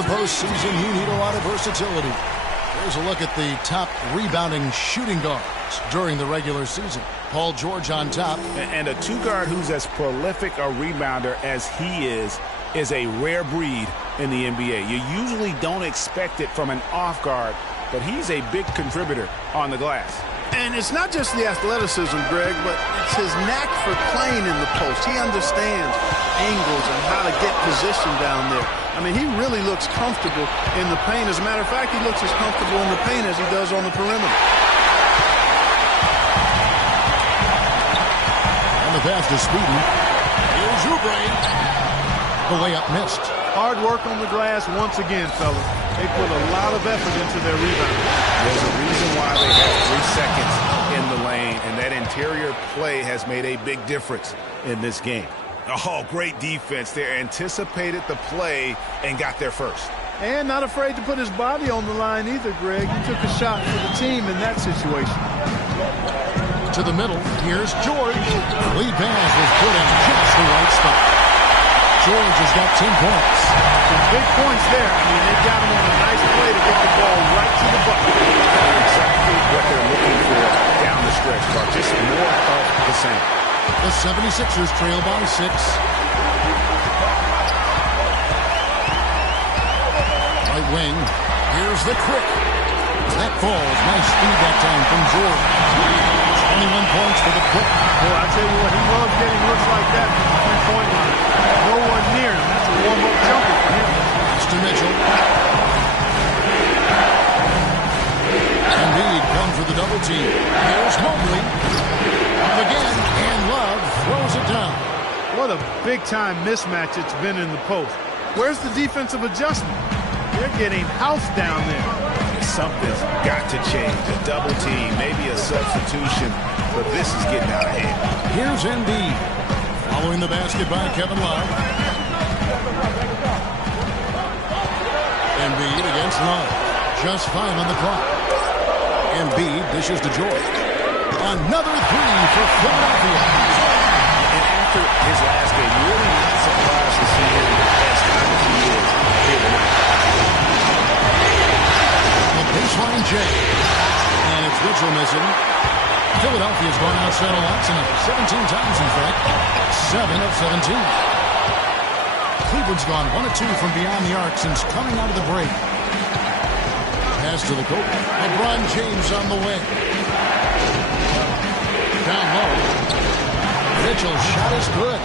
Postseason, you need a lot of versatility. Here's a look at the top rebounding shooting guards during the regular season. Paul George on top. And a two-guard who's as prolific a rebounder as he is a rare breed in the NBA. You usually don't expect it from an off guard, but he's a big contributor on the glass. And it's not just the athleticism, Greg, but it's his knack for playing in the post. He understands angles and how to get position down there. I mean, he really looks comfortable in the paint. As a matter of fact, he looks as comfortable in the paint as he does on the perimeter. And the pass to Speedy. Here's Oubre. The layup missed. Hard work on the glass once again, fellas. They put a lot of effort into their rebound. There's a reason why they have 3 seconds in the lane, and that interior play has made a big difference in this game. Oh, great defense there. Anticipated the play and got there first. And not afraid to put his body on the line either, Greg. He took a shot for the team in that situation. To the middle, here's George. The lead pass was put in just the right spot. George has got 10 points. Some big points there. I mean, they got him on a nice play to get the ball right to the bucket. Exactly what they're looking for down the stretch, but just more of the same. The 76ers trail by 6. Right wing. Here's the quick. That falls. Nice speed that time from George. 21 points for the Cook. Boy, I tell you what, he loves getting looks like that from the three-point line. No one near him. That's a warm-up jumper for him. To Mitchell. Embiid comes for the double team. Here's Mobley. Up again, and Love throws it down. What a big-time mismatch it's been in the post. Where's the defensive adjustment? They're getting housed down there. Something's got to change. A double team, maybe a substitution, but this is getting out of hand. Here's Embiid. Following the basket by Kevin Love. Embiid against Love. Just 5 on the clock. Embiid dishes to George. Another three for Philadelphia. And after his last game, really not surprised to see him as hot as he is here tonight. The baseline check. And it's Mitchell missing. Philadelphia's gone outside a lot tonight. 17 times, in fact. 7 of 17. Cleveland's gone 1 of 2 from beyond the arc since coming out of the break. Pass to the Kobe. LeBron James on the wing. Down low. Mitchell's shot is good.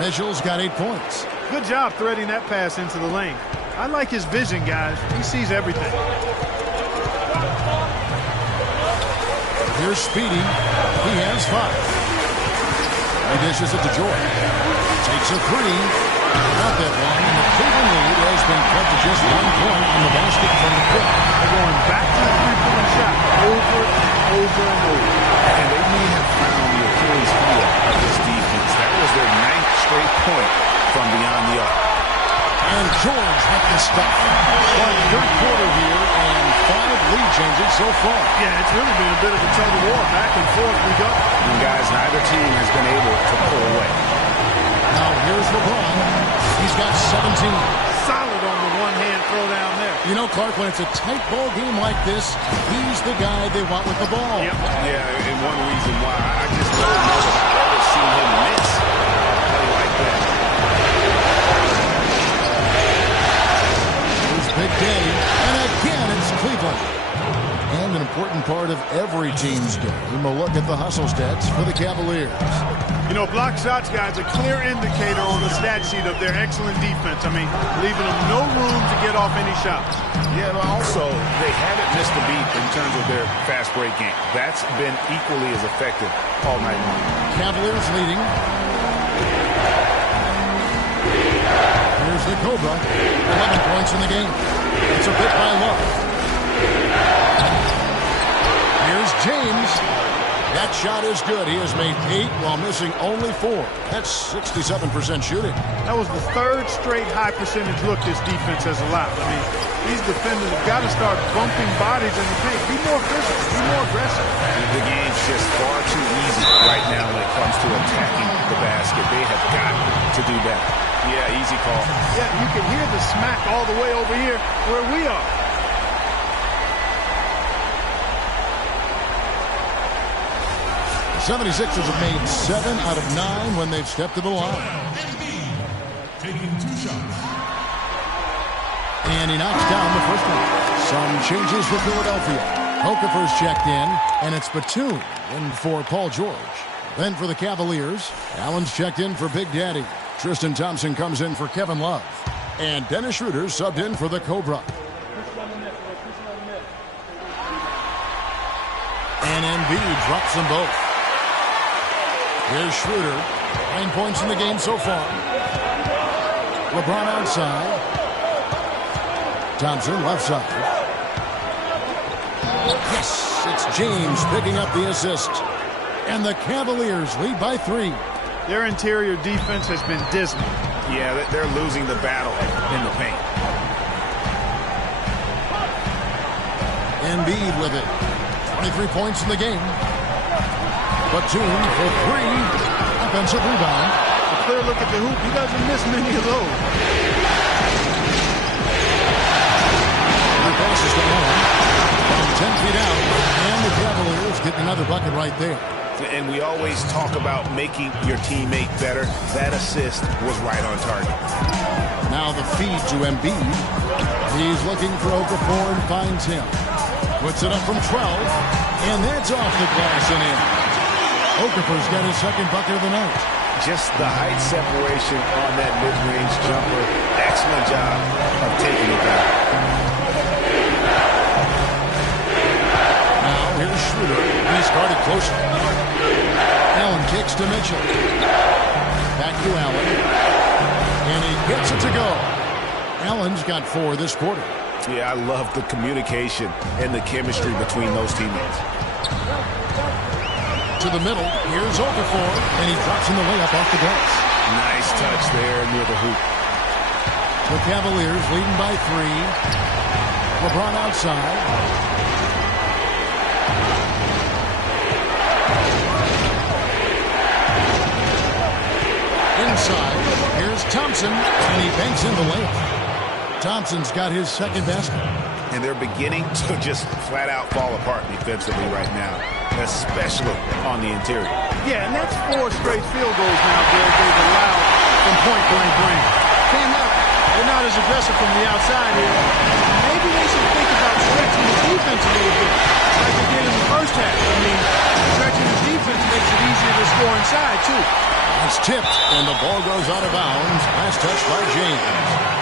Mitchell's got 8 points. Good job threading that pass into the lane. I like his vision, guys. He sees everything. Here's Speedy. He has 5. He dishes it to George. Takes a 3. Not that long, and the Cleveland lead has been cut to just 1 point on the basket from the Cook. They're going back to the three-point shot over and over and over. And they may have found the Achilles heel of this defense. That was their 9th straight point from beyond the arc. And George had the stuff. One third quarter here, and 5 lead changes so far. Yeah, it's really been a bit of a tug of war. Back and forth we go. And guys, neither team has been able to pull away. Now here's LeBron. He's got 17. Solid on the one-hand throw down there. You know, Clark, when it's a tight ball game like this, he's the guy they want with the ball. Yep. Yeah, and one reason why I just don't know that I've ever seen him miss a play like that. Here's Big Daddy, and again it's Cleveland. And an important part of every team's game, a look at the hustle stats for the Cavaliers. You know, block shots, guys, a clear indicator on the stat sheet of their excellent defense. I mean, leaving them no room to get off any shots. Yeah, but also, they haven't missed a beat in terms of their fast break game. That's been equally as effective all night long. Cavaliers leading. Here's the Cobra. 11 points in the game. It's a bit by Love. Here's James. That shot is good. He has made 8 while missing only 4. That's 67% shooting. That was the 3rd straight high percentage look this defense has allowed. I mean, these defenders have got to start bumping bodies in the paint. Be more physical. Be more aggressive. The game's just far too easy right now when it comes to attacking the basket. They have got to do better. Yeah, easy call. Yeah, you can hear the smack all the way over here where we are. The 76ers have made 7 out of 9 when they've stepped to the line. Taking 2 shots. And he knocks down the first one. Some changes for Philadelphia. Okafor's checked in, and it's Batum in for Paul George. Then for the Cavaliers, Allen's checked in for Big Daddy. Tristan Thompson comes in for Kevin Love. And Dennis Schroeder subbed in for the Cobra. And Embiid drops them both. Here's Schroeder. 9 points in the game so far. LeBron outside. Thompson left side. Yes, it's James picking up the assist. And the Cavaliers lead by 3. Their interior defense has been dismal. Yeah, they're losing the battle in the paint. Embiid with it. 23 points in the game. Batum for 3. Offensive rebound. A clear look at the hoop. He doesn't miss many of those. The pass is going on. From 10 feet out. And the Cavaliers get another bucket right there. And we always talk about making your teammate better. That assist was right on target. Now the feed to Embiid. He's looking for Okafor and finds him. Puts it up from 12, and that's off the glass and in. Okafor's got his second bucket of the night. Just the height separation on that mid-range jumper. Excellent job of taking it down. Now here's Schroeder. He's guarded closer. Allen kicks to Mitchell. Back to Allen. And he gets it to go. Allen's got 4 this quarter. Yeah, I love the communication and the chemistry between those teammates. To the middle. Here's Okafor. And he drops in the layup off the glass. Nice touch there near the hoop. The Cavaliers leading by 3. LeBron outside. Inside. Here's Thompson. And he banks in the layup. Thompson's got his second basket. And they're beginning to just flat out fall apart defensively right now, especially on the interior. Yeah, and that's 4 straight field goals now, Greg, they've allowed from point-blank range. They're not as aggressive from the outside here. Maybe they should think about stretching the defense a little bit, like they did in the first half. I mean, stretching the defense makes it easier to score inside, too. It's tipped, and the ball goes out of bounds. Last touch by James.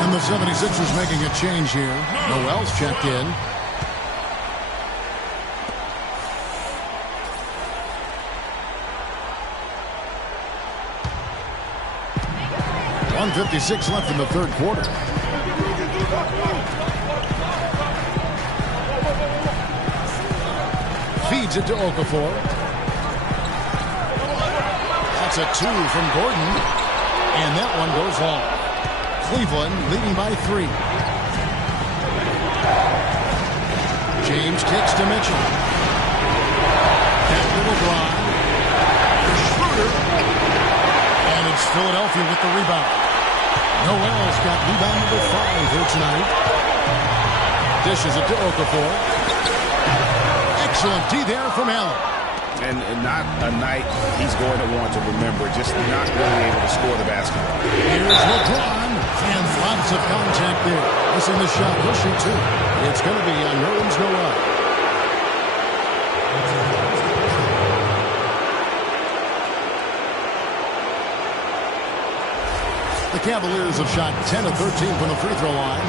And the 76ers making a change here. Noel's checked in. .156 left in the third quarter. Feeds it to Okafor. That's a 2 from Gordon. And that one goes long. Cleveland leading by 3. James kicks to Mitchell. Back to LeBron. Schroeder. And it's Philadelphia with the rebound. Noel's got rebound number 5 here tonight. Dishes it to Okafor. Excellent D there from Allen. And not a night he's going to want to remember, just not really able to score the basketball. Here's LeBron, and lots of contact there. Missing the shot, he'll shoot 2. It's going to be on Nerlens Noel. The Cavaliers have shot 10 of 13 from the free throw line.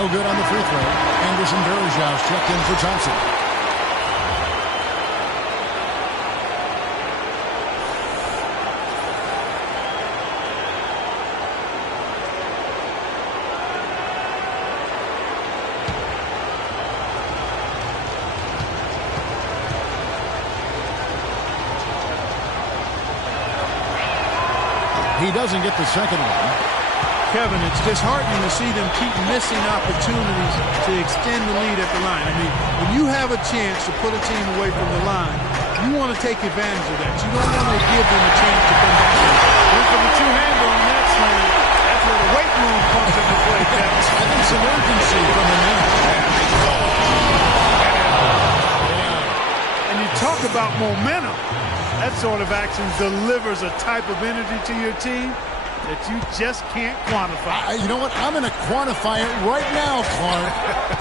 No good on the free throw. Anderson Varejao checked in for Thompson. He doesn't get the second one. Kevin, it's disheartening to see them keep missing opportunities to extend the lead at the line. I mean, when you have a chance to put a team away from the line, you want to take advantage of that. You don't want to give them a chance to come back in. Look for the two-hander on that slam. That's where the weight room comes into play, Kevin. I think some urgency from the man. And you talk about momentum. That sort of action delivers a type of energy to your team that you just can't quantify. You know what? I'm going to quantify it right now, Clark.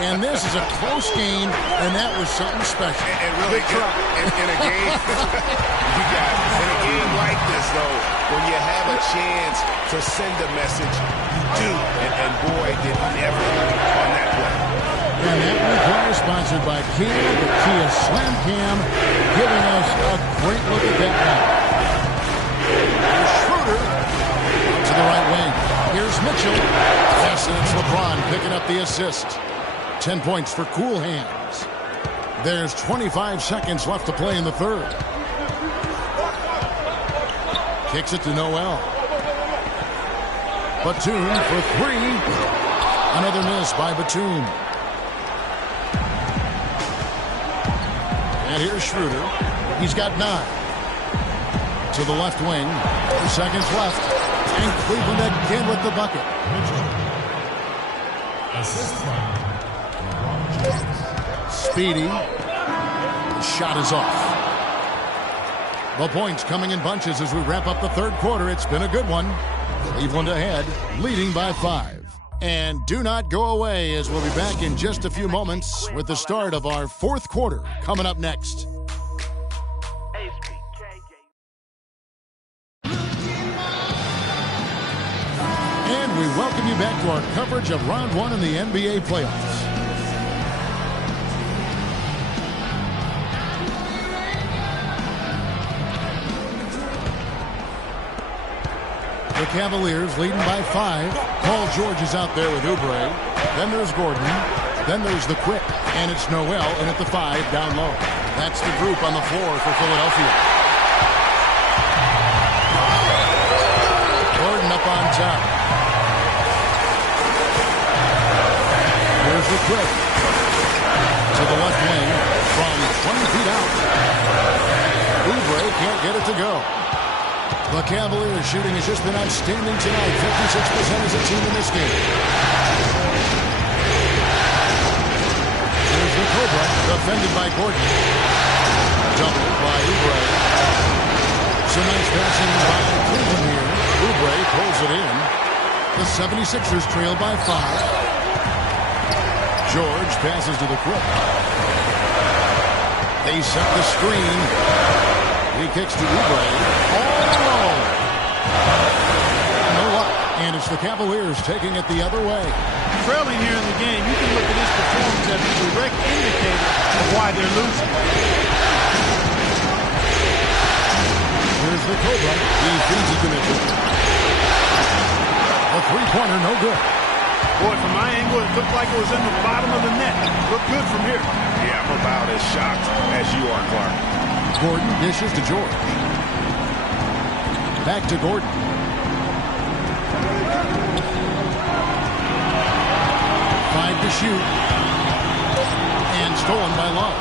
And this is a close game, and that was something special. And really, in a game, you got it. In a game like this, though, when you have a chance to send a message, you do. And boy, did he ever on that play. And that replay is sponsored by Kia, the Kia Slam Cam, giving us a great look at that one. Schroeder to the right wing. Here's Mitchell. Yes, and it's LeBron picking up the assist. 10 points for cool hands. There's 25 seconds left to play in the third. Kicks it to Noel. Batum for 3. Another miss by Batum. And here's Schroeder. He's got 9. To the left wing. 2 seconds left. And Cleveland again with the bucket. Assist by Speedy. The shot is off. The points coming in bunches as we wrap up the third quarter. It's been a good one. Cleveland ahead, leading by 5. And do not go away, as we'll be back in just a few moments with the start of our fourth quarter coming up next. And we welcome you back to our coverage of round 1 in the NBA playoffs. The Cavaliers leading by 5. Paul George is out there with Oubre. Then there's Gordon. Then there's the quick. And it's Noel in at the 5 down low. That's the group on the floor for Philadelphia. Gordon up on top. Here's the quick. To the left wing from 20 feet out. Oubre can't get it to go. The Cavaliers shooting has just been outstanding tonight. 56% as a team in this game. Here's the Cobra, defended by Gordon. Doubled by Oubre. Some nice passing by Cleveland here. Oubre pulls it in. The 76ers trail by 5. George passes to the quick. They set the screen. He kicks to Oubre. All alone. No luck. And it's the Cavaliers taking it the other way. Trailing here in the game, you can look at his performance as a direct indicator of why they're losing. Here's the Cobra. He feeds it to Mitchell. The three-pointer, no good. Boy, from my angle, it looked like it was in the bottom of the net. Looked good from here. Yeah, I'm about as shocked as you are, Clark. Gordon dishes to George. Back to Gordon. Five to shoot. And stolen by Love.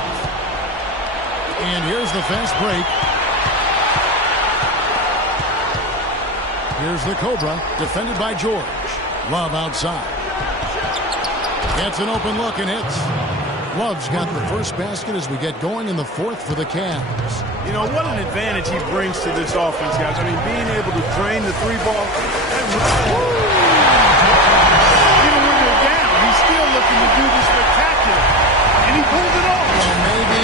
And here's the fast break. Here's the Cobra, defended by George. Love outside. Gets an open look and hits. Love's got the first basket as we get going in the fourth for the Cavs. You know, what an advantage he brings to this offense, guys. I mean, being able to drain the three ball. Even when they're down, he's still looking to do the spectacular. And he pulls it off. Well, maybe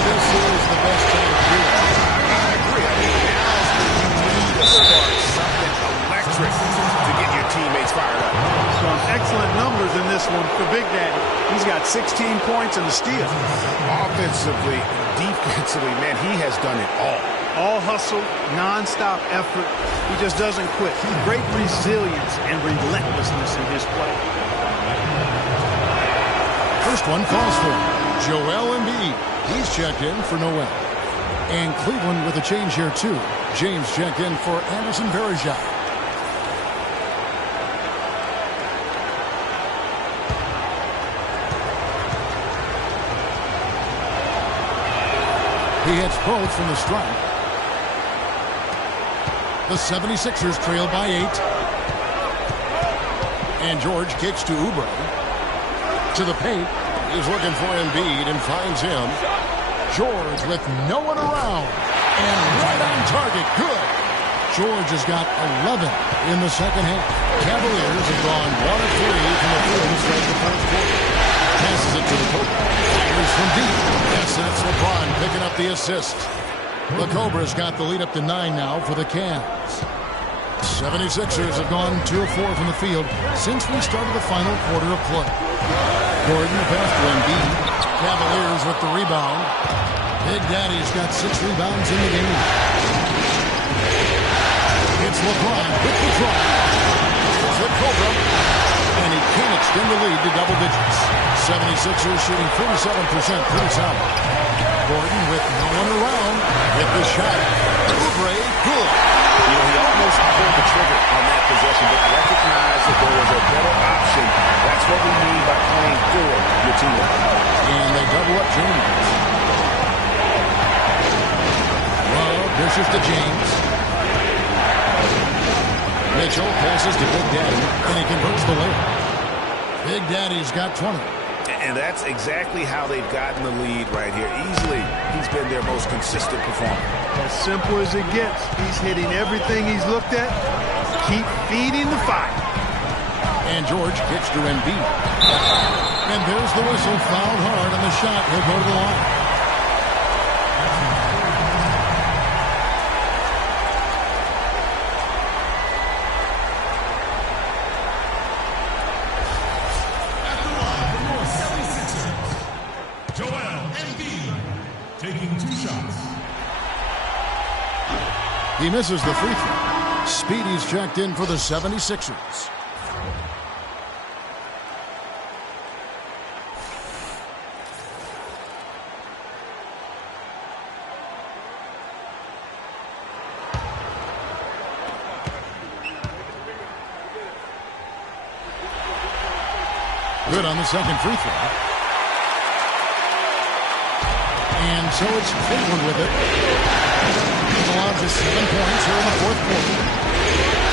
this is the best time to do it. I agree. I mean, now's when you need a spark, something electric to get your teammates fired up. Some excellent numbers in this one for Big Daddy. He's got 16 points and a steal. Offensively, defensively, man, he has done it all. All hustle, non-stop effort. He just doesn't quit. Great resilience and relentlessness in his play. First one falls for Joel Embiid. He's checked in for Noel. And Cleveland with a change here, too. James checked in for Anderson Varejao. He hits both from the stripe. The 76ers trail by 8. And George kicks to Oubre. To the paint. He's looking for Embiid and finds him. George with no one around. And right on target. Good. George has got 11 in the second half. Cavaliers have gone 1 of 3 from the field to start the fourth quarter. Passes it to the Cobra. Fires from deep. Yes, and it's LeBron picking up the assist. The Cobra's got the lead up to 9 now for the Cavs. 76ers have gone 2 of 4 from the field since we started the final quarter of play. Gordon pass to Embiid. Cavaliers with the rebound. Big Daddy's got 6 rebounds in the game. It's LeBron with the drive. Here's the Cobra. And he can't extend the lead to double digits. 76ers shooting 47%, pretty solid. Gordon with no one around. Hit the shot. Oubre, good. You know, he almost pulled the trigger on that possession, but recognized that there was a better option. That's what we mean by playing for your teammate. And they double up James. Love dishes to James. Mitchell passes to Big Daddy, and he converts the layup. Big Daddy's got 20. And that's exactly how they've gotten the lead right here. Easily, he's been their most consistent performer. As simple as it gets. He's hitting everything he's looked at. Keep feeding the fire. And George kicks to Embiid. And there's the whistle, fouled hard on the shot. He'll go to the line. At the line for your 76ers, Joel Embiid taking 2 shots. He misses the free throw. Speedy's checked in for the 76ers. Good on the second free throw. And so it's Cleveland with it. He's allowed just 7 points here in the fourth quarter.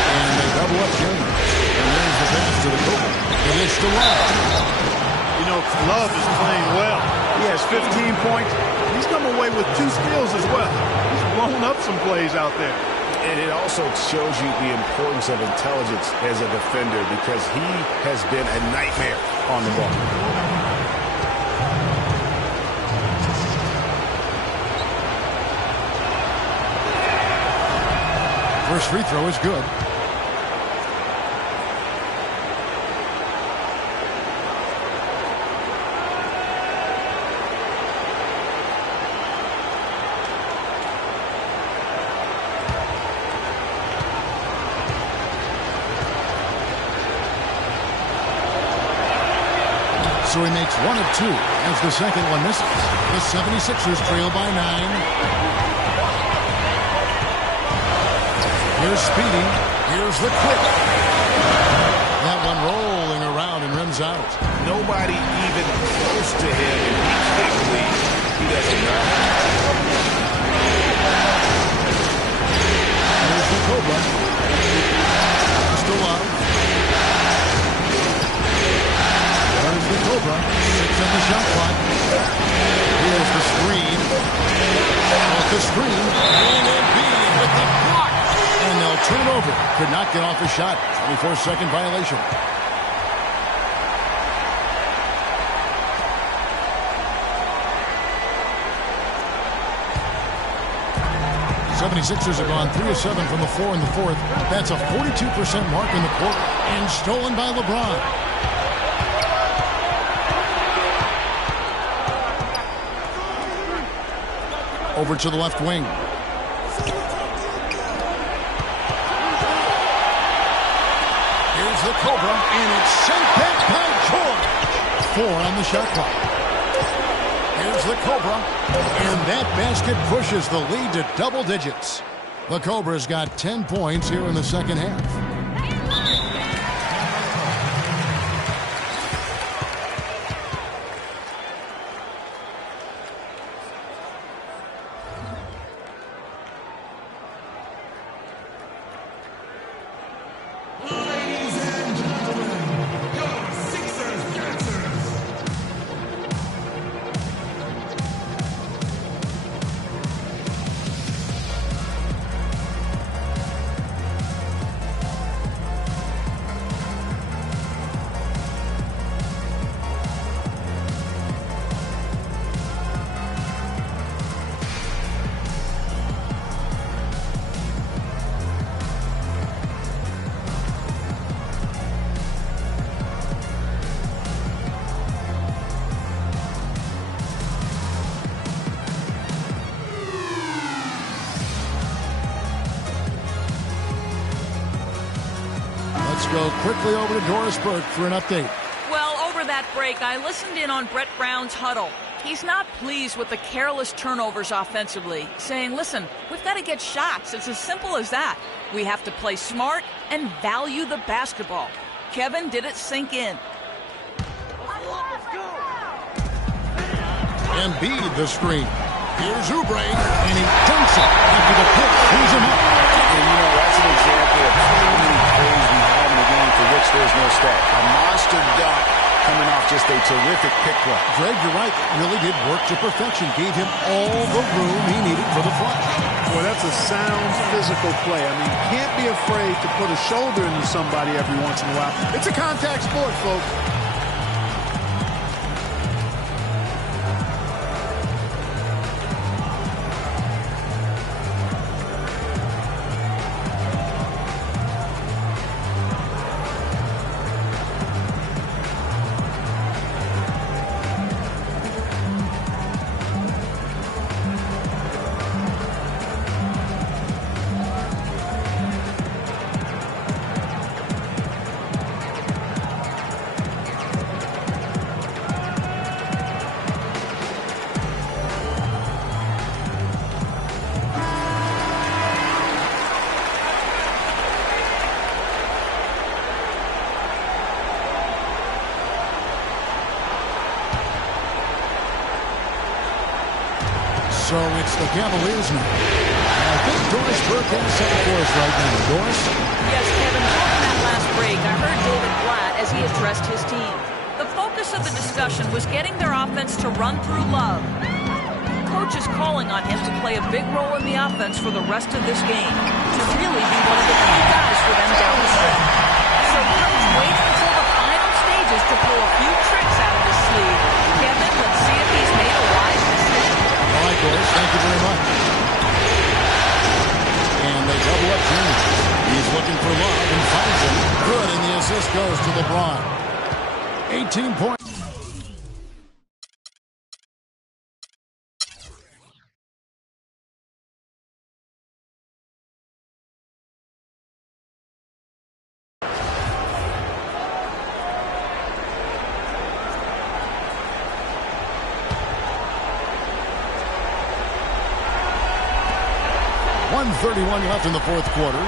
And they double up James. And there's the pass to the Cobra. It is to Love. You know, Love is playing well. He has 15 points. He's come away with 2 steals as well. He's blown up some plays out there. And it also shows you the importance of intelligence as a defender because he has been a nightmare on the ball. First free throw is good. So he makes 1 of 2 as the second one misses. The 76ers trail by 9. Here's Speedy. Here's the quick. That one rolling around and rims out. Nobody even close to him, and he can't believe he doesn't know. Here's the Cobra. Still up. There's the Cobra. 6 on the shot clock. Here's the screen. Off the screen. And Embiid with the block. And they'll turn it over. Could not get off a shot. 24-second violation. '76ers have gone 3 of 7 from the floor in the fourth. That's a 42% mark in the quarter. And stolen by LeBron. Over to the left wing. Here's the Cobra, and it's sent back by George. 4 on the shot clock. Here's the Cobra, and that basket pushes the lead to double digits. The Cobra's got 10 points here in the second half. Go quickly over to Doris Burke for an update. Well, over that break, I listened in on Brett Brown's huddle. He's not pleased with the careless turnovers offensively, saying, listen, we've got to get shots. It's as simple as that. We have to play smart and value the basketball. Kevin, did it sink in? Embiid the screen. Here's Oubre, and he dunks it after the pick. Pulls him up. And you know, that's an example of how many plays we have in a game for which there's no stat. A monster dunk coming off just a terrific pick play. Greg, you're right. Really did work to perfection. Gave him all the room he needed for the flush. Boy, that's a sound physical play. I mean, you can't be afraid to put a shoulder into somebody every once in a while. It's a contact sport, folks. So it's the Cavaliers now. I think Doris Burke has something for us right now. Doris? Yes, Kevin, during that last break, I heard David Blatt as he addressed his team. The focus of the discussion was getting their offense to run through Love. Coach is calling on him to play a big role in the offense for the rest of this game, to really be one of the key guys for them down the stretch. So Coach waits until the final stages to pull a few tricks out of his sleeve. Kevin, let's see if he's made a wise decision. All right, Doris, thank you very much. And they double up James. He's looking for Love and finds him. Good, and the assist goes to LeBron. 18 points. .31 left in the fourth quarter.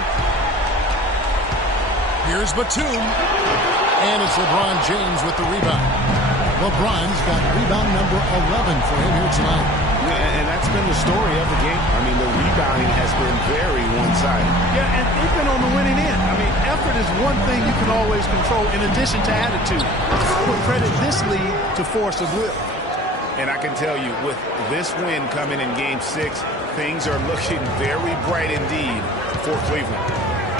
Here's Batum. And it's LeBron James with the rebound. LeBron's got rebound number 11 for him here tonight. Yeah, and that's been the story of the game. I mean, the rebounding has been very one-sided. Yeah, and they've been on the winning end. I mean, effort is one thing you can always control in addition to attitude. I would credit this lead to force of will. And I can tell you, with this win coming in Game 6, things are looking very bright indeed for Cleveland.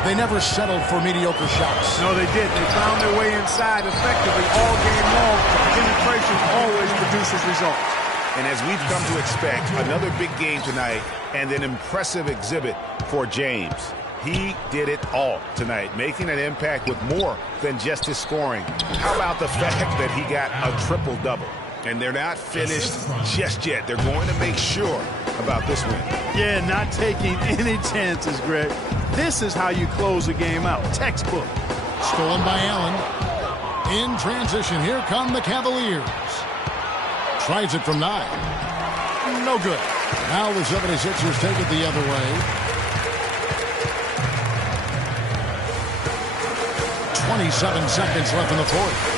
They never settled for mediocre shots. No, they did. They found their way inside effectively all game long. Penetration always produces results. And as we've come to expect, another big game tonight and an impressive exhibit for James. He did it all tonight, making an impact with more than just his scoring. How about the fact that he got a triple-double? And they're not finished just yet. They're going to make sure about this win. Yeah, not taking any chances, Greg. This is how you close a game out. Textbook. Stolen by Allen. In transition, here come the Cavaliers. Tries it from 9. No good. Now the 76ers take it the other way. 27 seconds left in the fourth.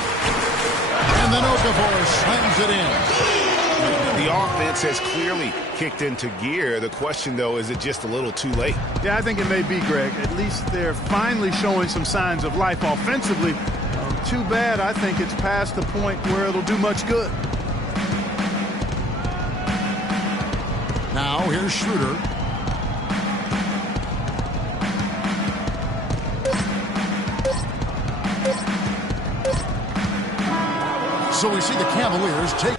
And then Okafor slams it in. The offense has clearly kicked into gear. The question, though, is it just a little too late? Yeah, I think it may be, Greg. At least they're finally showing some signs of life offensively. Too bad I think it's past the point where it'll do much good. Now here's Schroeder. So we see the Cavaliers take.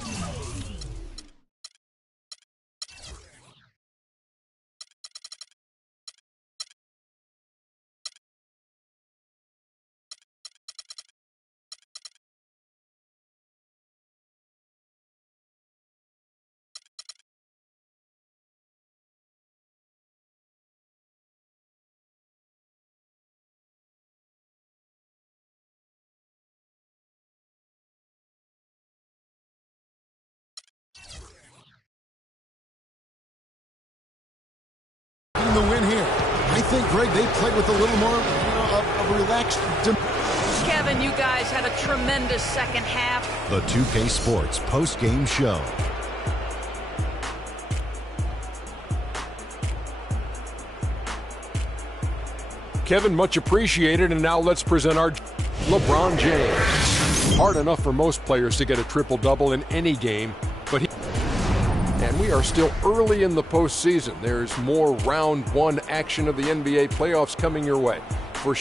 The win here. I think, Greg, they played with a little more of a relaxed. Kevin, you guys had a tremendous second half. The 2K Sports post-game show. Kevin, much appreciated. And now let's present our LeBron James. Hard enough for most players to get a triple-double in any game, but and we are still early in the postseason. There's more round one action of the NBA playoffs coming your way. For